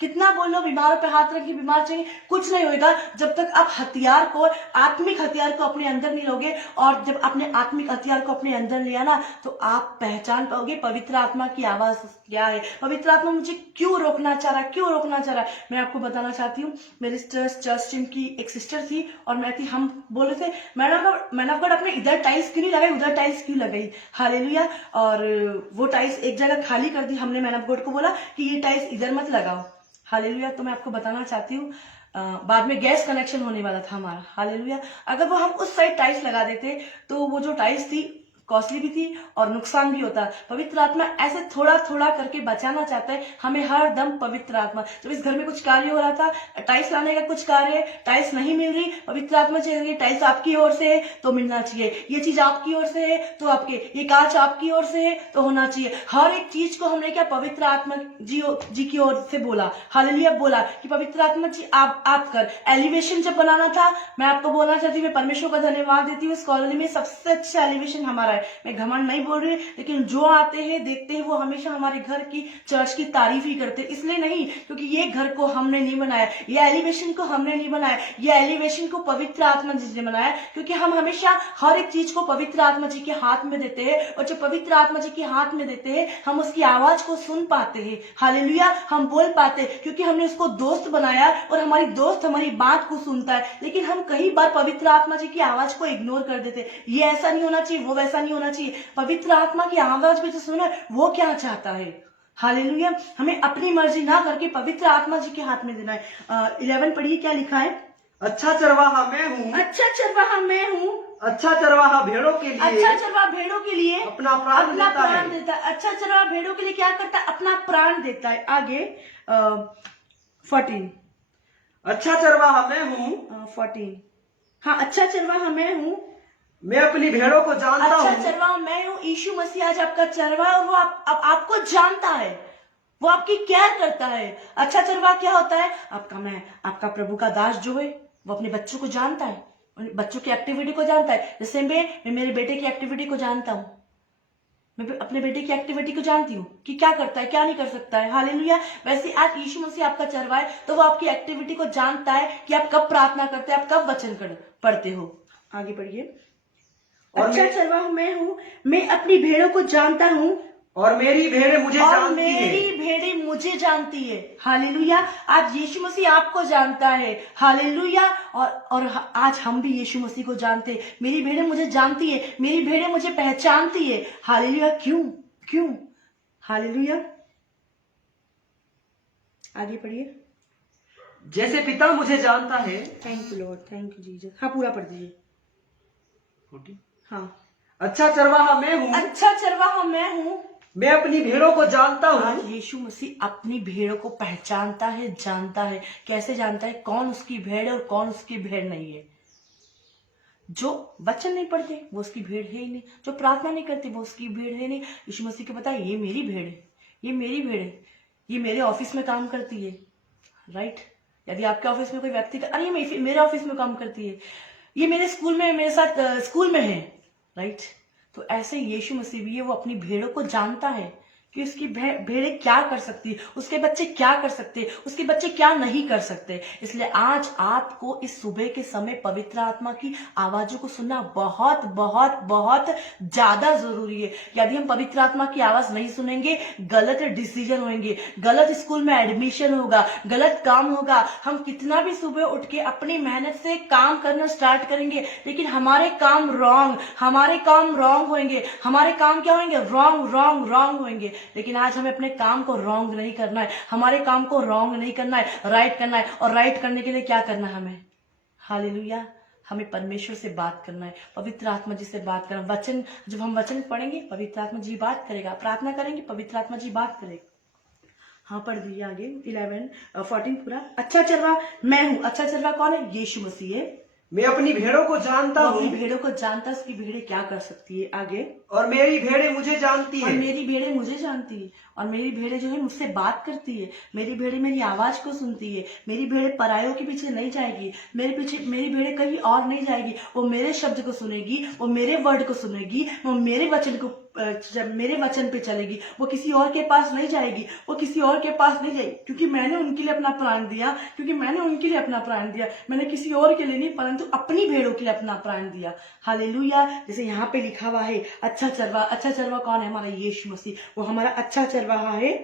कितना बोल लो, बीमारों पे हाथ रखिए, बीमार चाहिए, कुछ नहीं होगा जब तक आप हथियार को, आत्मिक हथियार को अपने अंदर नहीं लोगे। और जब अपने आत्मिक हथियार को अपने अंदर लिया ना, तो आप पहचान पाओगे पवित्र आत्मा की आवाज क्या है। पवित्र आत्मा मुझे क्यों रोकना चाह रहा है? मैं आपको बताना चाहती हूँ। मेरी चर्च टीम की एक सिस्टर थी और मैं थी। हम बोल रहे थे मैन ऑफ गॉड अपने इधर टाइल्स क्यों नहीं लगाई, उधर टाइल्स क्यों लगाई? हालेलुया। और वो टाइल्स एक जगह खाली कर दी। हमने मैन ऑफ गॉड को बोला कि ये टाइल्स इधर मत लगाओ। हालेलुया। तो मैं आपको बताना चाहती हूँ, बाद में गैस कनेक्शन होने वाला था हमारा। हालेलुया। अगर वो हम उस साइड टाइल्स लगा देते तो वो जो टाइल्स थी कॉस्टली भी थी और नुकसान भी होता। पवित्र आत्मा ऐसे थोड़ा थोड़ा करके बचाना चाहता है हमें हर दम। पवित्र आत्मा, जब इस घर में कुछ कार्य हो रहा था, टाइल्स लाने का कुछ कार्य, टाइल्स नहीं मिल रही, पवित्र आत्मा चाहिए टाइल्स आपकी ओर से है तो मिलना चाहिए, ये चीज आपकी ओर से है तो आपके, ये कांच आपकी ओर से है तो होना चाहिए। हर एक चीज को हमने क्या पवित्र आत्मा जी की ओर से बोला। हालेलुया। बोला कि पवित्र आत्मा जी आप कर। एलिवेशन जब बनाना था, मैं आपको बोलना चाहती हूँ, मैं परमेश्वर का धन्यवाद देती हूँ, इस कॉलोनी में सबसे अच्छा एलिवेशन हमारा है। मैं घमंड नहीं बोल रही, लेकिन जो आते हैं देखते हैं वो हमेशा हमारे घर की, चर्च की तारीफ ही करते हैं। इसलिए नहीं क्योंकि ये घर को हमने नहीं बनाया, ये एलिवेशन को हमने नहीं बनाया, ये एलिवेशन को पवित्र आत्मा जी ने बनाया। क्योंकि हम हमेशा हर एक चीज को पवित्र आत्मा जी के हाथ में देते हैं, और जब पवित्र आत्मा जी के हाथ में देते हैं हम उसकी आवाज को सुन पाते हैं। हालेलुया। हम बोल पाते हैं क्योंकि हमने उसको दोस्त बनाया और हमारी दोस्त हमारी बात को सुनता है। लेकिन हम कई बार पवित्र आत्मा जी की आवाज को इग्नोर कर देते, ये ऐसा नहीं होना चाहिए, वो वैसा नहीं होना चाहिए। पवित्र आत्मा की आवाज में जो सुना वो क्या चाहता है। हालेलुया। हमें अपनी मर्जी ना करके पवित्र आत्मा जी के हाथ में देना है। 11 पढ़िए क्या लिखा है? अच्छा चरवाहा मैं हूँ, अच्छा चरवाहा मैं हूँ, अच्छा चरवाहा भेड़ों के लिए, अच्छा चरवाहा भेड़ों के लिए अपना प्राण देता है। देता है। अच्छा चरवाहा भेड़ों के लिए क्या करता है? अपना प्राण देता है। आगे 14। अच्छा चरवाहा मैं हूँ, 14। हाँ, अच्छा चरवाहा मैं हूँ, मैं अपनी भेड़ों को जानता हूँ। अच्छा चरवाहा मैं हूँ। यीशु मसीह आज आपका चरवाहा और वो आपको जानता है, वो आपकी केयर करता है। अच्छा चरवाहा क्या होता है? आपका प्रभु का दास जो है वो अपने बच्चों को जानता है, बच्चों की एक्टिविटी को जानता है। जैसे मैं मेरे बेटे की एक्टिविटी को जानता हूँ, मैं अपने बेटे की एक्टिविटी को जानती हूँ कि क्या करता है क्या नहीं कर सकता है। हालेलुया। वैसे आज यीशु मसीह आपका चरवाहा है तो वो आपकी एक्टिविटी को जानता है कि आप कब प्रार्थना करते हैं, आप कब वचन पढ़ते हो। आगे बढ़िए। और अच्छा चरवाहा मैं हूँ, मैं अपनी भेड़ों को जानता हूँ और मेरी भेड़ें मुझे और जानती है। मेरी भेड़ें मुझे जानती है। हालेलुया। आज यीशु मसीह आपको जानता है। हालेलुया। और आज हम भी यीशु मसीह को जानते हैं। मेरी भेड़ें मुझे जानती है, मेरी भेड़ें मुझे पहचानती है। हालेलुया। क्यों क्यों? हालेलुया। आगे पढ़िए। जैसे पिता मुझे जानता है। Thank you Lord, thank you Jesus. हाँ पूरा पढ़ दीजिए। हाँ। अच्छा चरवाहा मैं हूँ, अच्छा चरवाहा मैं हूँ, मैं अपनी भेड़ों को जानता आज हूँ। यीशु मसीह अपनी भेड़ों को पहचानता है, जानता है। कैसे जानता है? कौन उसकी भेड़ है और कौन उसकी भेड़ नहीं है। जो वचन नहीं पढ़ते वो उसकी भेड़ है ही नहीं, जो प्रार्थना नहीं करते वो उसकी भेड़ है नहीं। यीशु मसीह को पता है ये मेरी भेड़ है, ये मेरी भेड़ है, ये मेरे ऑफिस में काम करती है। राइट। यदि आपके ऑफिस में कोई व्यक्ति अरे ये मेरे ऑफिस में काम करती है, ये मेरे स्कूल में मेरे साथ स्कूल में है। राइट। तो ऐसे यीशु मसीह भी है, वो अपनी भेड़ों को जानता है कि उसकी भेड़ें क्या कर सकती है, उसके बच्चे क्या कर सकते हैं, उसके बच्चे क्या नहीं कर सकते। इसलिए आज आपको इस सुबह के समय पवित्र आत्मा की आवाजों को सुनना बहुत बहुत बहुत ज्यादा जरूरी है। यदि हम पवित्र आत्मा की आवाज नहीं सुनेंगे, गलत डिसीजन होंगे, गलत स्कूल में एडमिशन होगा, गलत काम होगा। हम कितना भी सुबह उठ के अपनी मेहनत से काम करना स्टार्ट करेंगे, लेकिन हमारे काम रॉन्ग होंगे। हमारे काम क्या होंगे? रॉन्ग होंगे। लेकिन आज हमें अपने काम को रॉन्ग नहीं करना है, हमारे काम को रॉन्ग नहीं करना है, राइट करना है। और राइट करने के लिए क्या करना है हमें? हालेलुया। हमें परमेश्वर से बात करना है, पवित्र आत्मा जी से बात करना। वचन, जब हम वचन पढ़ेंगे पवित्र आत्मा जी बात करेगा, प्रार्थना करेंगे पवित्र आत्मा जी बात करेगा। हाँ पढ़ दीजिए आगे 14 पूरा। अच्छा चरवाहा मैं हूँ। अच्छा चरवाहा कौन है? यीशु मसीह है। मैं अपनी भेड़ों को जानता वो अपनी हूँ भेड़ों को जानता है, उसकी भेड़ें क्या कर सकती है। आगे। और मेरी भेड़ें मुझे जानती और है। मेरी भेड़ें मुझे जानती है, और मेरी भेड़ें जो है मुझसे बात करती है। मेरी भेड़ें मेरी आवाज को सुनती है। मेरी भेड़ें परायों के पीछे नहीं जाएगी, मेरी भेड़ें कहीं और नहीं जाएगी। वो मेरे शब्द को सुनेगी, वो मेरे वर्ड को सुनेगी, वो मेरे वचन को जब मेरे वचन पे चलेगी। वो किसी और के पास नहीं जाएगी, वो किसी और के पास नहीं जाएगी, क्योंकि मैंने उनके लिए अपना प्राण दिया, मैंने किसी और के लिए नहीं परंतु अपनी भेड़ों के लिए अपना प्राण दिया। हालेलुया। जैसे यहाँ पे लिखा हुआ है अच्छा चरवाहा कौन है? हमारा यीशु मसीह। वो हमारा अच्छा चरवाहा है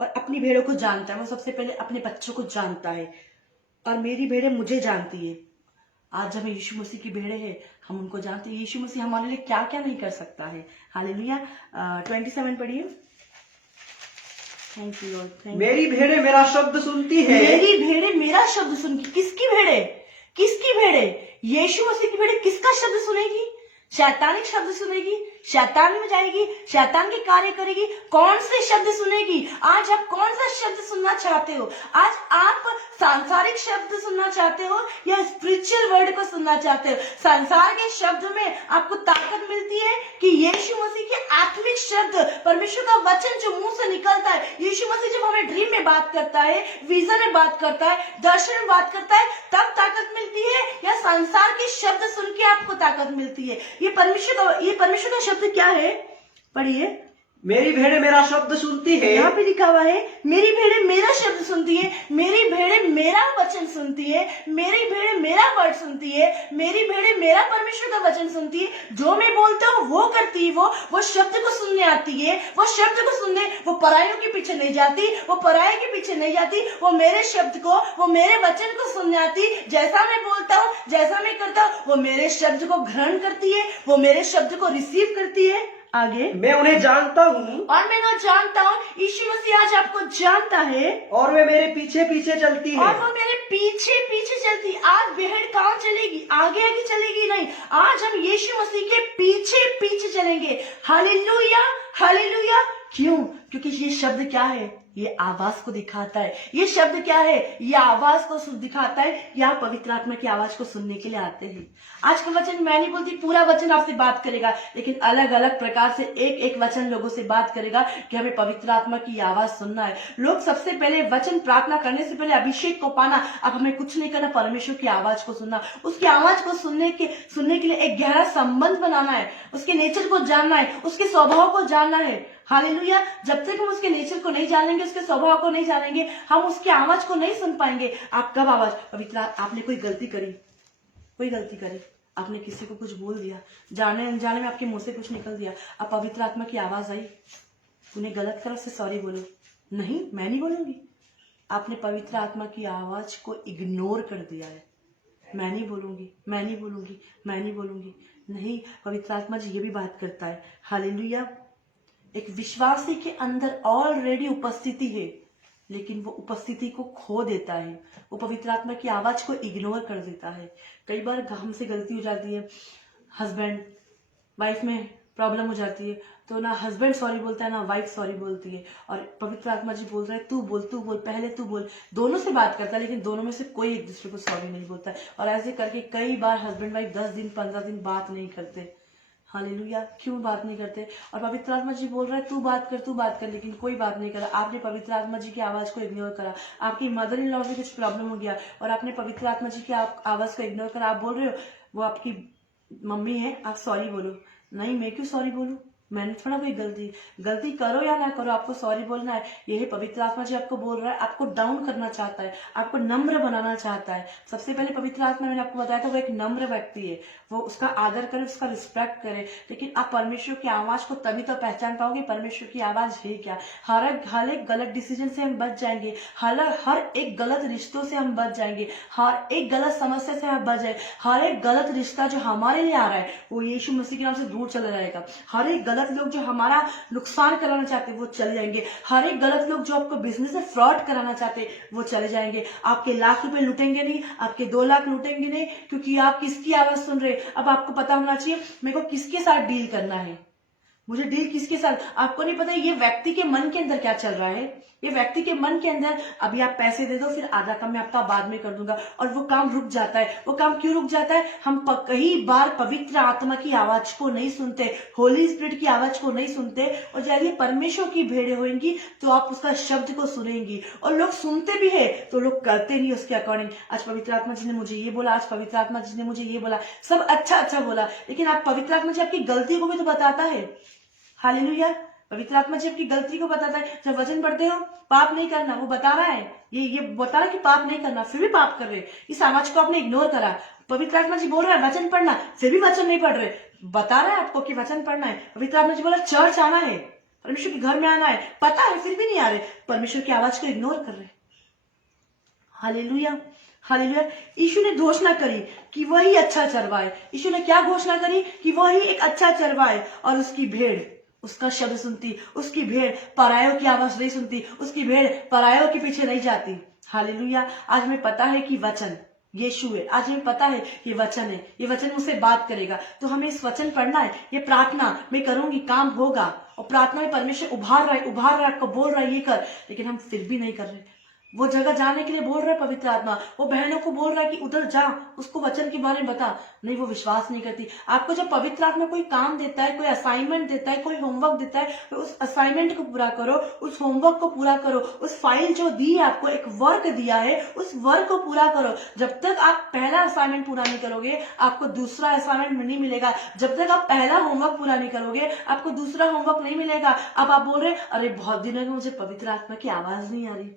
और अपनी भेड़ों को जानता है। वो सबसे पहले अपने बच्चों को जानता है, और मेरी भेड़ें मुझे जानती है। आज हमें यीशु मसीह की भेड़ें हैं, हम उनको जानते हैं। यीशु मसीह हमारे लिए क्या क्या नहीं कर सकता है। हालेलुया। 27 पढ़िए। Thank you Lord, thank you. मेरी भेड़ें मेरा शब्द सुनती है। मेरी भेड़ें मेरा शब्द सुनती। किसकी भेड़ें? किसकी भेड़ें? यीशु मसीह की भेड़ें किसका शब्द सुनेगी? शैतानिक शब्द सुनेगी, शैतान में जाएगी, शैतान के कार्य करेगी। कौन से शब्द सुनेगी? आज आप कौन सा शब्द सुनना चाहते हो? आज आप सांसारिक शब्द सुनना चाहते हो या स्पिरिचुअल वर्ड को सुनना चाहते हो? संसार के शब्द में आपको ताकत मिलती है कि यीशु मसीह के आत्मिक शब्द, परमेश्वर का वचन जो मुंह से निकलता है। यीशु मसीह जब हमें ड्रीम में बात करता है, विजन में बात करता है, दर्शन में बात करता है, तब ताकत मिलती है, या संसार के शब्द सुन के आपको ताकत मिलती है? ये परमेश्वर का शब्द क्या है? पढ़िए। मेरी भेड़ें मेरा शब्द सुनती है। यहाँ पे लिखा हुआ है मेरी भेड़ें मेरा शब्द सुनती है, मेरी भेड़ें मेरा वचन सुनती है, मेरी भेड़ें मेरा वर्ड सुनती है, मेरी भेड़ें मेरा परमेश्वर का वचन सुनती है। जो मैं बोलता हूँ वो करती है, वो शब्द को सुनने आती है, वो शब्द को सुनने, वो परायों के पीछे नहीं जाती, वो पराये के पीछे नहीं जाती, वो मेरे शब्द को, वो मेरे वचन को सुनने आती। जैसा मैं बोलता हूँ, जैसा मैं करता हूँ, वो मेरे शब्द को ग्रहण करती है, वो मेरे शब्द को रिसीव करती है। आगे। मैं उन्हें जानता हूँ और मैं उन्हें जानता हूँ। यीशु मसीह आज आपको जानता है, और वे मेरे पीछे पीछे चलती है। और वो मेरे पीछे पीछे चलती। आज भेड़ कहाँ चलेगी? आगे आगे चलेगी नहीं, आज हम यीशु मसीह के पीछे पीछे चलेंगे। Hallelujah, hallelujah. क्यों? क्योंकि ये शब्द क्या है? ये आवाज को दिखाता है। ये शब्द क्या है? ये आवाज को दिखाता है कि आप पवित्र आत्मा की आवाज को सुनने के लिए आते हैं। आज का वचन मैं नहीं बोलती पूरा वचन आपसे बात करेगा, लेकिन अलग अलग प्रकार से एक एक वचन लोगों से बात करेगा कि हमें पवित्र आत्मा की आवाज सुनना है। लोग सबसे पहले वचन प्रार्थना करने से पहले अभिषेक को पाना, अब हमें कुछ नहीं करना, परमेश्वर की आवाज को सुनना, उसकी आवाज को सुनने के लिए एक गहरा संबंध बनाना है, उसके नेचर को जानना है, उसके स्वभाव को जानना है। हालेलुया। जब तक हम उसके नेचर को नहीं जानेंगे, उसके स्वभाव को नहीं जानेंगे, हम उसकी आवाज को नहीं सुन पाएंगे। आप कब आवाज, पवित्र आपने कोई गलती करी, आपने किसी को कुछ बोल दिया, जाने अनजाने में आपके मुंह से कुछ निकल दिया, अब पवित्र आत्मा की आवाज आई, तूने गलत करा, से सॉरी बोलो। नहीं, मैं नहीं बोलूंगी। आपने पवित्र आत्मा की आवाज को इग्नोर कर दिया है। मैं नहीं बोलूंगी। नहीं, पवित्र आत्मा जी ये भी बात करता है। हालेलुया। एक विश्वासी के अंदर ऑलरेडी उपस्थिति है, लेकिन वो उपस्थिति को खो देता है, वो पवित्र आत्मा की आवाज को इग्नोर कर देता है। कई बार हमसे गलती हो जाती है, हस्बैंड वाइफ में प्रॉब्लम हो जाती है, तो ना हस्बैंड सॉरी बोलता है ना वाइफ सॉरी बोलती है, और पवित्र आत्मा जी बोल रहा है तू बोल, पहले तू बोल। दोनों से बात करता है, लेकिन दोनों में से कोई एक दूसरे को सॉरी नहीं बोलता है, और ऐसे करके कई बार हस्बैंड वाइफ 10 दिन 15 दिन बात नहीं करते। हालेलुया। क्यों बात नहीं करते? और पवित्र आत्मा जी बोल रहा है तू बात कर, लेकिन कोई बात नहीं करा। आपने पवित्र आत्मा जी की आवाज को इग्नोर करा। आपकी मदर इन लॉ से कुछ प्रॉब्लम हो गया और आपने पवित्र आत्मा जी की आवाज को इग्नोर करा। आप बोल रहे हो वो आपकी मम्मी है, आप सॉरी बोलो। नहीं, मैं क्यों सॉरी बोलूं? मैंने थोड़ा कोई गलती करो या ना करो, आपको सॉरी बोलना है। यही पवित्र आत्मा जी आपको बोल रहा है, आपको डाउन करना चाहता है, आपको नम्र बनाना चाहता है। सबसे पहले पवित्र आत्मा, मैंने आपको बताया था, वो एक नम्र व्यक्ति है, वो उसका आदर करे, उसका रिस्पेक्ट करे। लेकिन आप परमेश्वर की आवाज को तभी तो पहचान पाओगे परमेश्वर की आवाज है क्या। हर एक गलत डिसीजन से हम बच जाएंगे, हर एक गलत रिश्तों से हम बच जाएंगे, हर एक गलत समस्या से हम बच जाएंगे। हर एक गलत रिश्ता जो हमारे लिए आ रहा है वो यीशु मसीह के नाम से दूर चला जाएगा। हर एक गलत लोग जो हमारा नुकसान कराना चाहते हैं वो चले जाएंगे। हर एक गलत लोग जो आपको बिजनेस में फ्रॉड कराना चाहते हैं वो चले जाएंगे। आपके लाख रुपए लूटेंगे नहीं, आपके 2 लाख लूटेंगे नहीं, क्योंकि आप किसकी आवाज सुन रहे हैं। अब आपको पता होना चाहिए मेरे को किसके साथ डील करना है, मुझे डील किसके साथ। आपको नहीं पता ये व्यक्ति के मन के अंदर क्या चल रहा है। ये व्यक्ति के मन के अंदर अभी आप पैसे दे दो, फिर आधा काम मैं आपका बाद में कर दूंगा, और वो काम रुक जाता है। वो काम क्यों रुक जाता है? हम कई बार पवित्र आत्मा की आवाज को नहीं सुनते, होली स्पिरिट की आवाज को नहीं सुनते। और जब ये परमेश्वर की भेड़े होंगी तो आप उसका शब्द को सुनेंगी, और लोग सुनते भी है तो लोग करते नहीं उसके अकॉर्डिंग। आज पवित्र आत्मा जी ने मुझे ये बोला, आज पवित्र आत्मा जी ने मुझे ये बोला, सब अच्छा बोला, लेकिन आप पवित्र आत्मा जी आपकी गलती को भी तो बताता है। हालेलुया। पवित्र आत्मा जी आपकी गलती को बताता है। जब वचन पढ़ते हो पाप नहीं करना, वो बता रहा है, ये बता रहा है कि पाप नहीं करना, फिर भी पाप कर रहे। इस आवाज को आपने इग्नोर करा। पवित्र आत्मा जी बोल रहा है वचन पढ़ना, फिर भी वचन नहीं पढ़ रहे। बता रहा है आपको कि वचन पढ़ना है। पवित्र आत्मा जी बोला चर्च आना है, परमेश्वर के घर में आना है, पता है फिर भी नहीं आ रहे, परमेश्वर की आवाज को इग्नोर कर रहे। हालेलुया। हालेलुया। यीशु ने घोषणा करी कि वही अच्छा चरवाहा है। यीशु ने क्या घोषणा करी? कि वही एक अच्छा चरवाहा है, और उसकी भेड़ उसका शब्द सुनती, उसकी भेड़ परायों की आवाज नहीं सुनती, उसकी भेड़ परायों के पीछे नहीं जाती। हालेलुया। आज हमें पता है कि वचन यीशु है, आज हमें पता है ये वचन है, ये वचन मुझसे बात करेगा, तो हमें इस वचन पढ़ना है। ये प्रार्थना मैं करूंगी, काम होगा। और प्रार्थना में परमेश्वर उभार रहा है, आपको बोल रहा है ये कर, लेकिन हम फिर भी नहीं कर रहे। वो जगह जाने के लिए बोल रहा है पवित्र आत्मा, वो बहनों को बोल रहा है कि उधर जा, उसको वचन के बारे में बता। नहीं, वो विश्वास नहीं करती। आपको जब पवित्र आत्मा कोई काम देता है, कोई असाइनमेंट देता है, कोई होमवर्क देता है, तो उस असाइनमेंट को पूरा करो, उस होमवर्क को पूरा करो, उस फाइल जो दी है आपको, एक वर्क दिया है, उस वर्क को पूरा करो। जब तक आप पहला असाइनमेंट पूरा नहीं करोगे, आपको दूसरा असाइनमेंट नहीं मिलेगा। जब तक आप पहला होमवर्क पूरा नहीं करोगे, आपको दूसरा होमवर्क नहीं मिलेगा। अब आप बोल रहे अरे बहुत दिन हो गए मुझे पवित्र आत्मा की आवाज नहीं आ रही,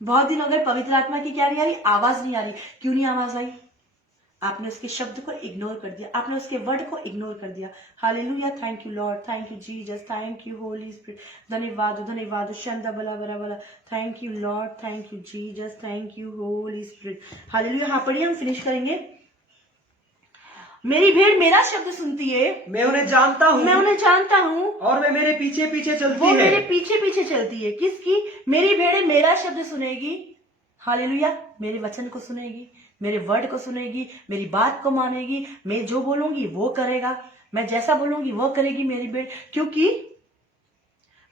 बहुत दिन हो गए पवित्र आत्मा की क्या नहीं आ रही, आवाज नहीं आ रही। क्यों नहीं आवाज आई? आपने उसके शब्द को इग्नोर कर दिया, आपने उसके वर्ड को इग्नोर कर दिया। Hallelujah. Thank you Lord, thank you Jesus, thank you Holi spirit. धन्यवाद शंदा बला बला बला। Thank you Lord, thank you Jesus, thank you Holi spirit. Hallelujah. हाँ पढ़िए, हम फिनिश करेंगे। मेरी भेड़ मेरा शब्द सुनती है, मैं उन्हें जानता हूँ, और वे मेरे पीछे पीछे चलती है। वो मेरे पीछे पीछे चलती है। किसकी? मेरी भेड़ मेरा शब्द सुनेगी। हालेलुया। मेरे वचन को सुनेगी, मेरे वर्ड को सुनेगी, मेरी बात को मानेगी। मैं जो बोलूंगी वो करेगा, मैं जैसा बोलूंगी वो करेगी मेरी भेड़। क्योंकि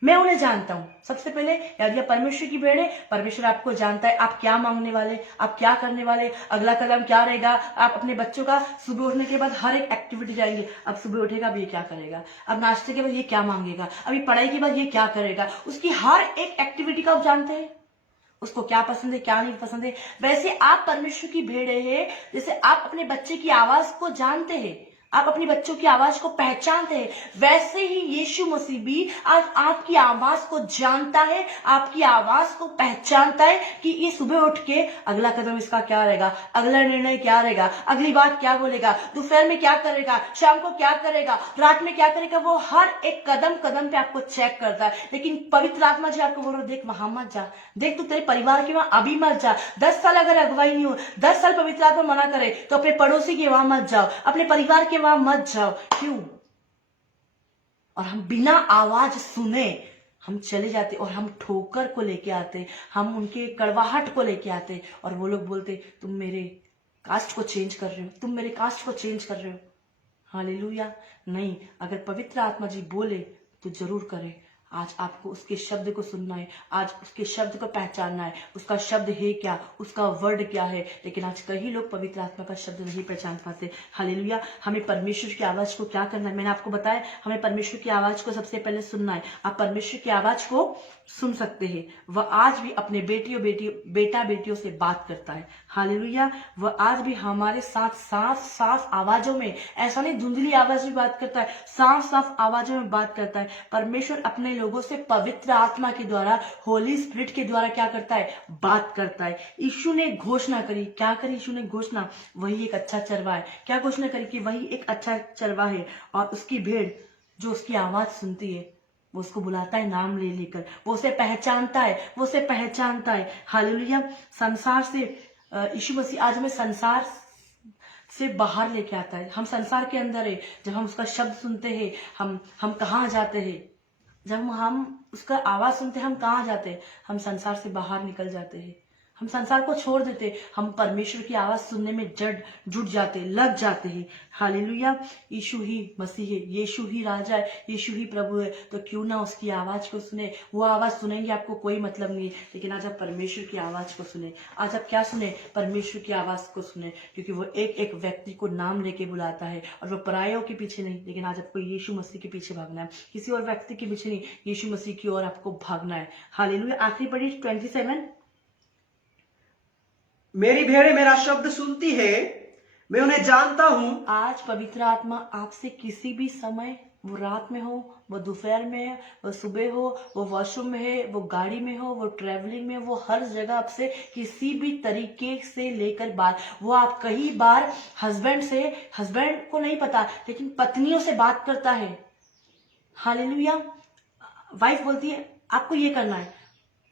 मैं उन्हें जानता हूँ। सबसे पहले यदि आप परमेश्वर की भेड़ है, परमेश्वर आपको जानता है, आप क्या मांगने वाले, आप क्या करने वाले, अगला कदम क्या रहेगा। आप अपने बच्चों का सुबह उठने के बाद हर एक एक्टिविटी जाएंगे। अब सुबह उठेगा अब ये क्या करेगा, अब नाश्ते के बाद ये क्या मांगेगा, अभी पढ़ाई के बाद ये क्या करेगा, उसकी हर एक एक्टिविटी का आप जानते हैं। उसको क्या पसंद है क्या नहीं पसंद है। वैसे आप परमेश्वर की भेड़े हैं, जैसे आप अपने बच्चे की आवाज को जानते हैं, आप अपने बच्चों की आवाज को पहचानते हैं, वैसे ही यीशु मसीह भी आज आपकी आवाज को जानता है, आपकी आवाज को पहचानता है कि ये सुबह उठ के अगला कदम इसका क्या रहेगा, अगला निर्णय क्या रहेगा, अगली बात क्या बोलेगा, दोपहर में क्या करेगा, शाम को क्या करेगा, रात में क्या करेगा। वो हर एक कदम कदम पे आपको चेक करता है। लेकिन पवित्र आत्मा जी आपको बोल रहा है, देख वहां मत जा, देख तू तेरे परिवार के वहां अभी मत जा। 10 साल अगर अगुवाई नहीं हो, 10 साल पवित्र आत्मा मना करे तो अपने पड़ोसी के वहां मत जाओ, अपने परिवार के वहां मत जाओ। क्यों? और हम बिना आवाज सुने हम चले जाते और हम ठोकर को लेके आते, हम उनके कड़वाहट को लेके आते और वो लोग बोलते तुम मेरे कास्ट को चेंज कर रहे हो, तुम मेरे कास्ट को चेंज कर रहे हो। हालेलुया। नहीं, अगर पवित्र आत्मा जी बोले तो जरूर करे। आज आपको उसके शब्द को सुनना है, आज उसके शब्द को पहचानना है। उसका शब्द है क्या, उसका वर्ड क्या है। लेकिन आज कई लोग पवित्र आत्मा का शब्द नहीं पहचान पाते। हालेलुया। हमें परमेश्वर की आवाज को क्या करना है, मैंने आपको बताया, हमें परमेश्वर की आवाज को सबसे पहले सुनना है। आप परमेश्वर की आवाज को सुन सकते हैं। वह आज भी अपने बेटा बेटियों से बात करता है। हालेलुया। वह आज भी हमारे साथ साफ साफ आवाजों में, ऐसा नहीं धुंधली आवाज में बात करता है, साफ साफ आवाजों में बात करता है। परमेश्वर अपने लोगों से पवित्र आत्मा के द्वारा, होली स्पिरिट के द्वारा क्या करता है, बात करता है। यीशु ने घोषणा करी, क्या करी यीशु ने घोषणा, वही एक अच्छा चरवा है। क्या घोषणा करी कि वही एक अच्छा चरवा है और उसकी भेड़ जो उसकी आवाज सुनती है वो उसको बुलाता है नाम ले लेकर, वो उसे पहचानता है, वो उसे पहचानता है। हालेलुया। संसार से यीशु मसीह आज हमें संसार से बाहर लेके आता है। हम संसार के अंदर है, जब हम उसका शब्द सुनते हैं हम कहाँ जाते हैं, जब हम उसका आवाज सुनते हैं हम कहाँ जाते हैं, हम संसार से बाहर निकल जाते हैं, हम संसार को छोड़ देते, हम परमेश्वर की आवाज सुनने में जुट जाते, लग जाते हैं। हालेलुया। यीशु ही मसीह है, यीशु ही राजा है, यीशु ही प्रभु है, तो क्यों ना उसकी आवाज को सुने। वो आवाज सुनेंगे आपको कोई मतलब नहीं है, लेकिन आज आप परमेश्वर की आवाज को सुने। आज आप क्या सुने, परमेश्वर की आवाज को सुने, क्योंकि वो एक एक व्यक्ति को नाम लेके बुलाता है और वो परायों के पीछे नहीं, लेकिन आज आपको यीशु मसीह के पीछे भागना है, किसी और व्यक्ति के पीछे नहीं, यीशु मसीह की ओर आपको भागना है। हालेलुया। आखिरी पढ़ी 27। मेरी भेड़ें मेरा शब्द सुनती है, मैं उन्हें जानता हूं। आज पवित्र आत्मा आपसे किसी भी समय, वो रात में हो, वो दोपहर में है, वो सुबह हो, वो वॉशरूम में है, वो गाड़ी में हो, वो ट्रेवलिंग में, वो हर जगह आपसे किसी भी तरीके से लेकर बात, वो आप कई बार हस्बैंड को नहीं पता लेकिन पत्नियों से बात करता है। हालेलुया। वाइफ बोलती है आपको ये करना है,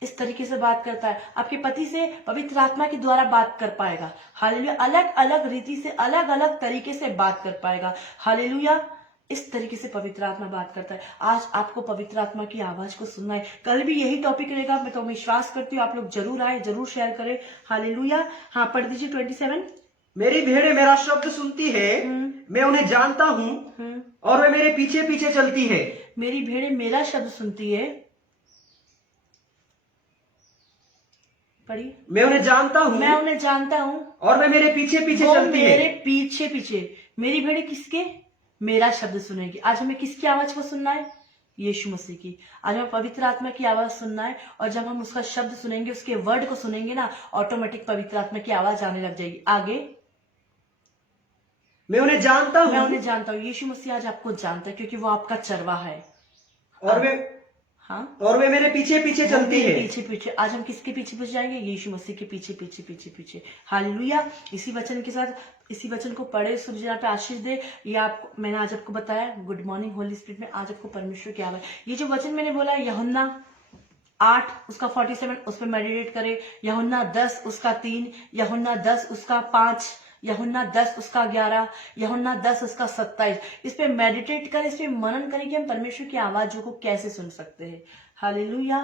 इस तरीके से बात करता है। आपके पति से पवित्र आत्मा के द्वारा बात कर पाएगा। हालेलुया। अलग अलग रीति से, अलग अलग तरीके से बात कर पाएगा। हालेलुया। इस तरीके से पवित्र आत्मा बात करता है। आज आपको पवित्र आत्मा की आवाज को सुनना है। कल भी यही टॉपिक रहेगा, मैं तो विश्वास करती हूँ आप लोग जरूर आए, जरूर शेयर करें। हालेलुया। हाँ, पढ़ दीजिए 27। मेरी भेड़ें मेरा शब्द सुनती है, मैं उन्हें जानता हूं और वे मेरे पीछे पीछे चलती है। मेरी भेड़ें मेरा शब्द सुनती है, पढ़ी, मैं उन्हें जानता हूं, मैं उन्हें जानता हूं और वे मेरे पीछे पीछे वो चलती है। मेरे पीछे पीछे। मेरी भेड़ें किसके, मेरा शब्द सुनेगी। आज हमें किसकी आवाज को सुनना है, यीशु मसीह की। आज हमें पवित्र आत्मा की आवाज सुनना है, और जब हम उसका शब्द सुनेंगे, उसके वर्ड को सुनेंगे ना, ऑटोमेटिक पवित्र आत्मा की आवाज आने लग जाएगी। आगे, मैं उन्हें जानता हूं, मैं उन्हें जानता हूँ। यीशु मसीह आज आपको जानता है, क्योंकि वो आपका चरवाहा है। और वे मेरे पीछे पीछे चलती है। पीछे पीछे। आज हम किसके पीछे पीछे जाएंगे, यीशु मसीह के पीछे पीछे पीछे पीछे। हालेलुया। इसी वचन के साथ, इसी वचन को पढ़े, सूर्य पे आशीष दे। ये आपको मैंने आज आपको बताया, गुड मॉर्निंग होली स्पिरिट में आज आपको परमेश्वर की आवाज। ये जो वचन मैंने बोला, यूहन्ना 8 उसका 47, उस पर मेडिटेट करे। यूहन्ना 10 उसका 3, यूहन्ना 10 उसका 5, यूहन्ना 10 उसका 11, यूहन्ना 10 उसका 27। इस पे मेडिटेट करें, इस पे मनन करें कि हम परमेश्वर की आवाजों को कैसे सुन सकते हैं। हालेलुया।